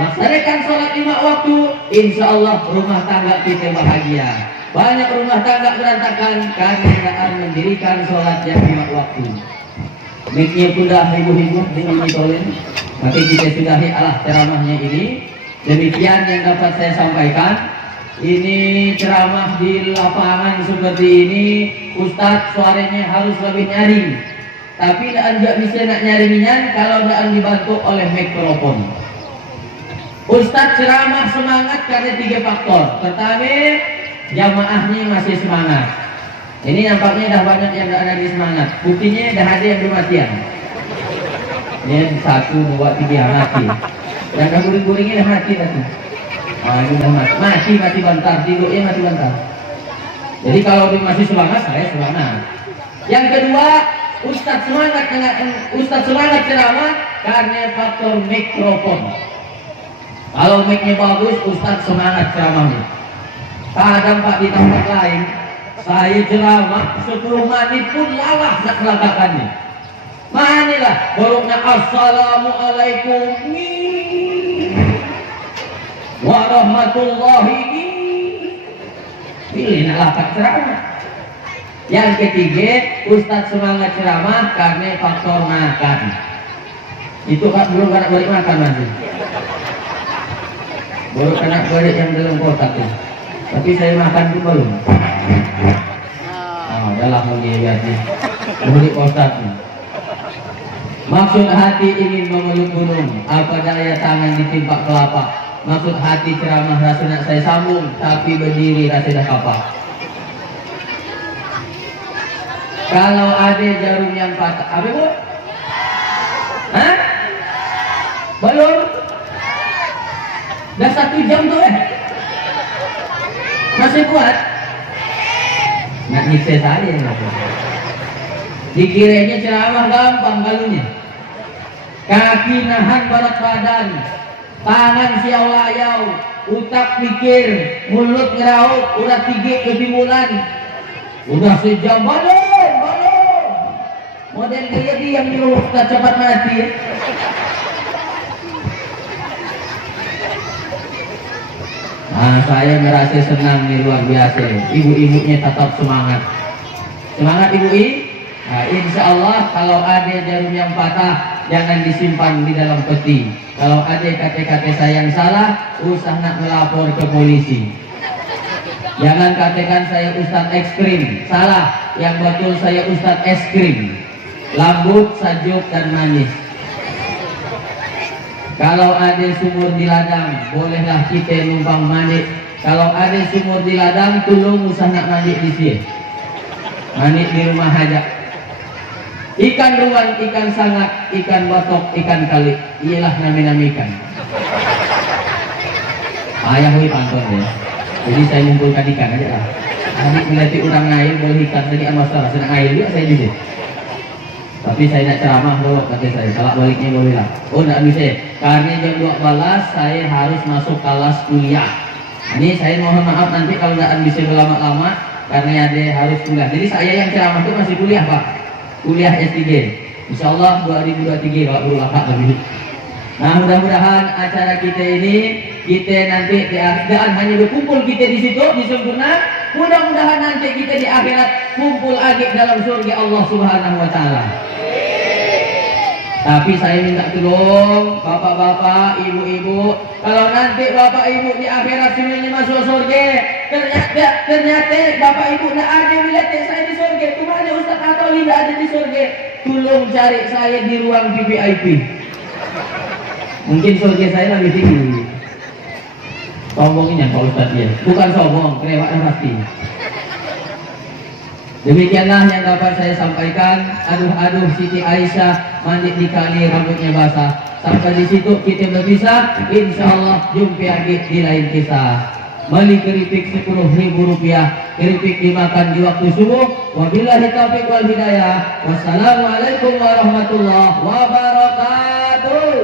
laksanakan sholat 5 waktu, insya Allah rumah tangga kita bahagia. Banyak rumah tangga berantakan karena tidak mendirikan sholat yang 5 waktu. Miknya pun dah ibu-ibu dengan mitolen. Maka kita sudahi ceramahnya ini. Demikian yang dapat saya sampaikan. Ini ceramah di lapangan seperti ini, Ustadz suaranya harus lebih nyaring. Tapi tidak bisa nak nyaringan kalau tidak dibantu oleh mikrofon. Ustadz ceramah semangat karena 3 faktor. Pertama, jamaahnya masih semangat. Ini nampaknya dah banyak yang ada di semangat. Buktinya dah ada yang bermatian. Ini 1, 2, 3 mati. Yang dah guring-guringnya dah mati tadi. Ini dah mati. Mati bentar. Tidurnya mati bentar. Jadi kalau dia masih semangat, saya semangat. Yang kedua, Ustadz semangat ceramah karena faktor mikrofon. Kalau mic-nya bagus, Ustadz semangat ceramahnya. Kadang Pak di tempat lain, saya ceramah 10 menit pun lalah nak melakakannya. Manilah barokna assalamualaikum warahmatullahi pilih nak lakak ceramah. Yang ketiga, Ustadz semangat ceramah karena faktor makan. Itu kan belum kena balik makan nanti. Baru kena balik yang dalam kotak tuh. Tapi saya makan tuh belum. Oh, dalam melihat nih. Balik kotak nih. Maksud hati ingin memeluk gunung, apa daya tangan ditimpa kelapa. Maksud hati ceramah rasa nak saya sambung, tapi berdiri rasa dah kapak. Kalau ada jarum yang patah, apa bu? Hah? Belum? Dah 1 jam tuh masih kuat? Nak nyiksa saya dikiranya ceramah gampang kalunya. Kaki nahan berat badan, tangan siau layau, utak pikir, mulut ngeraut, urat tigik ketimbulan. Udah sejam belum. Model dia yang nyuruh kita cepat mati. Nah, saya merasa senang nih luar biasa. Ibu-ibunya tetap semangat. Semangat ibu-i. Nah, insya Allah kalau ada jarum yang patah, jangan disimpan di dalam peti. Kalau ada kata-kata saya yang salah, usah nak melapor ke polisi. Jangan katakan saya Ustadz ekstrim, salah. Yang betul saya Ustadz es krim, lembut, sejuk dan manis. Kalau ada sumur di ladang, bolehlah kita numpang mandi. Kalau ada sumur di ladang, tolong usah nak mandi di sini. Mandi di rumah aja. Ikan ruang, ikan sangat, ikan batok, ikan kali, ialah nami-nami ikan. Ayah hui pantun ya. Jadi saya ngumpulkan ikan aja lah. Adik melihat orang ngail boleh ikan tadi masalah, senang air juga saya bisa. Tapi saya nak ceramah dulu kata saya, kalau baliknya boleh lah. Oh tidak bisa, karena jam 12 saya harus masuk kelas kuliah. Ini saya mohon maaf nanti kalau tidak bisa berlama-lama karena ada harus kuliah. Jadi saya yang ceramah itu masih kuliah Pak, kuliah S3. Insya Allah 2023 kalau berlakak lebih. Nah mudah-mudahan acara kita ini kita nanti di akhirat hanya berkumpul kita di situ di sempurna. Mudah-mudahan nanti kita di akhirat kumpul lagi dalam surga Allah Subhanahu Wa Taala. Tapi saya minta tolong bapak-bapak, ibu-ibu, kalau nanti bapak ibu di akhirat semuanya masuk surga, ternyata bapak ibu tidak ada melihat saya di surga, cuma ada Ustaz Atoli tidak ada di surga, tolong cari saya di ruang VIP. Mungkin surga saya lebih tinggi. Sombongnya Pak Ustadz ya, bukan sombong, kelewatan pasti. Demikianlah yang dapat saya sampaikan. Aduh Siti Aisyah mandi di kali rambutnya basah. Sampai di situ kita berpisah. Insya Allah jumpa lagi di lain kisah. Beli keripik 10.000 rupiah. Keripik dimakan di waktu subuh. Wabillahi taufiq wal hidayah. Wassalamualaikum warahmatullahi wabarakatuh.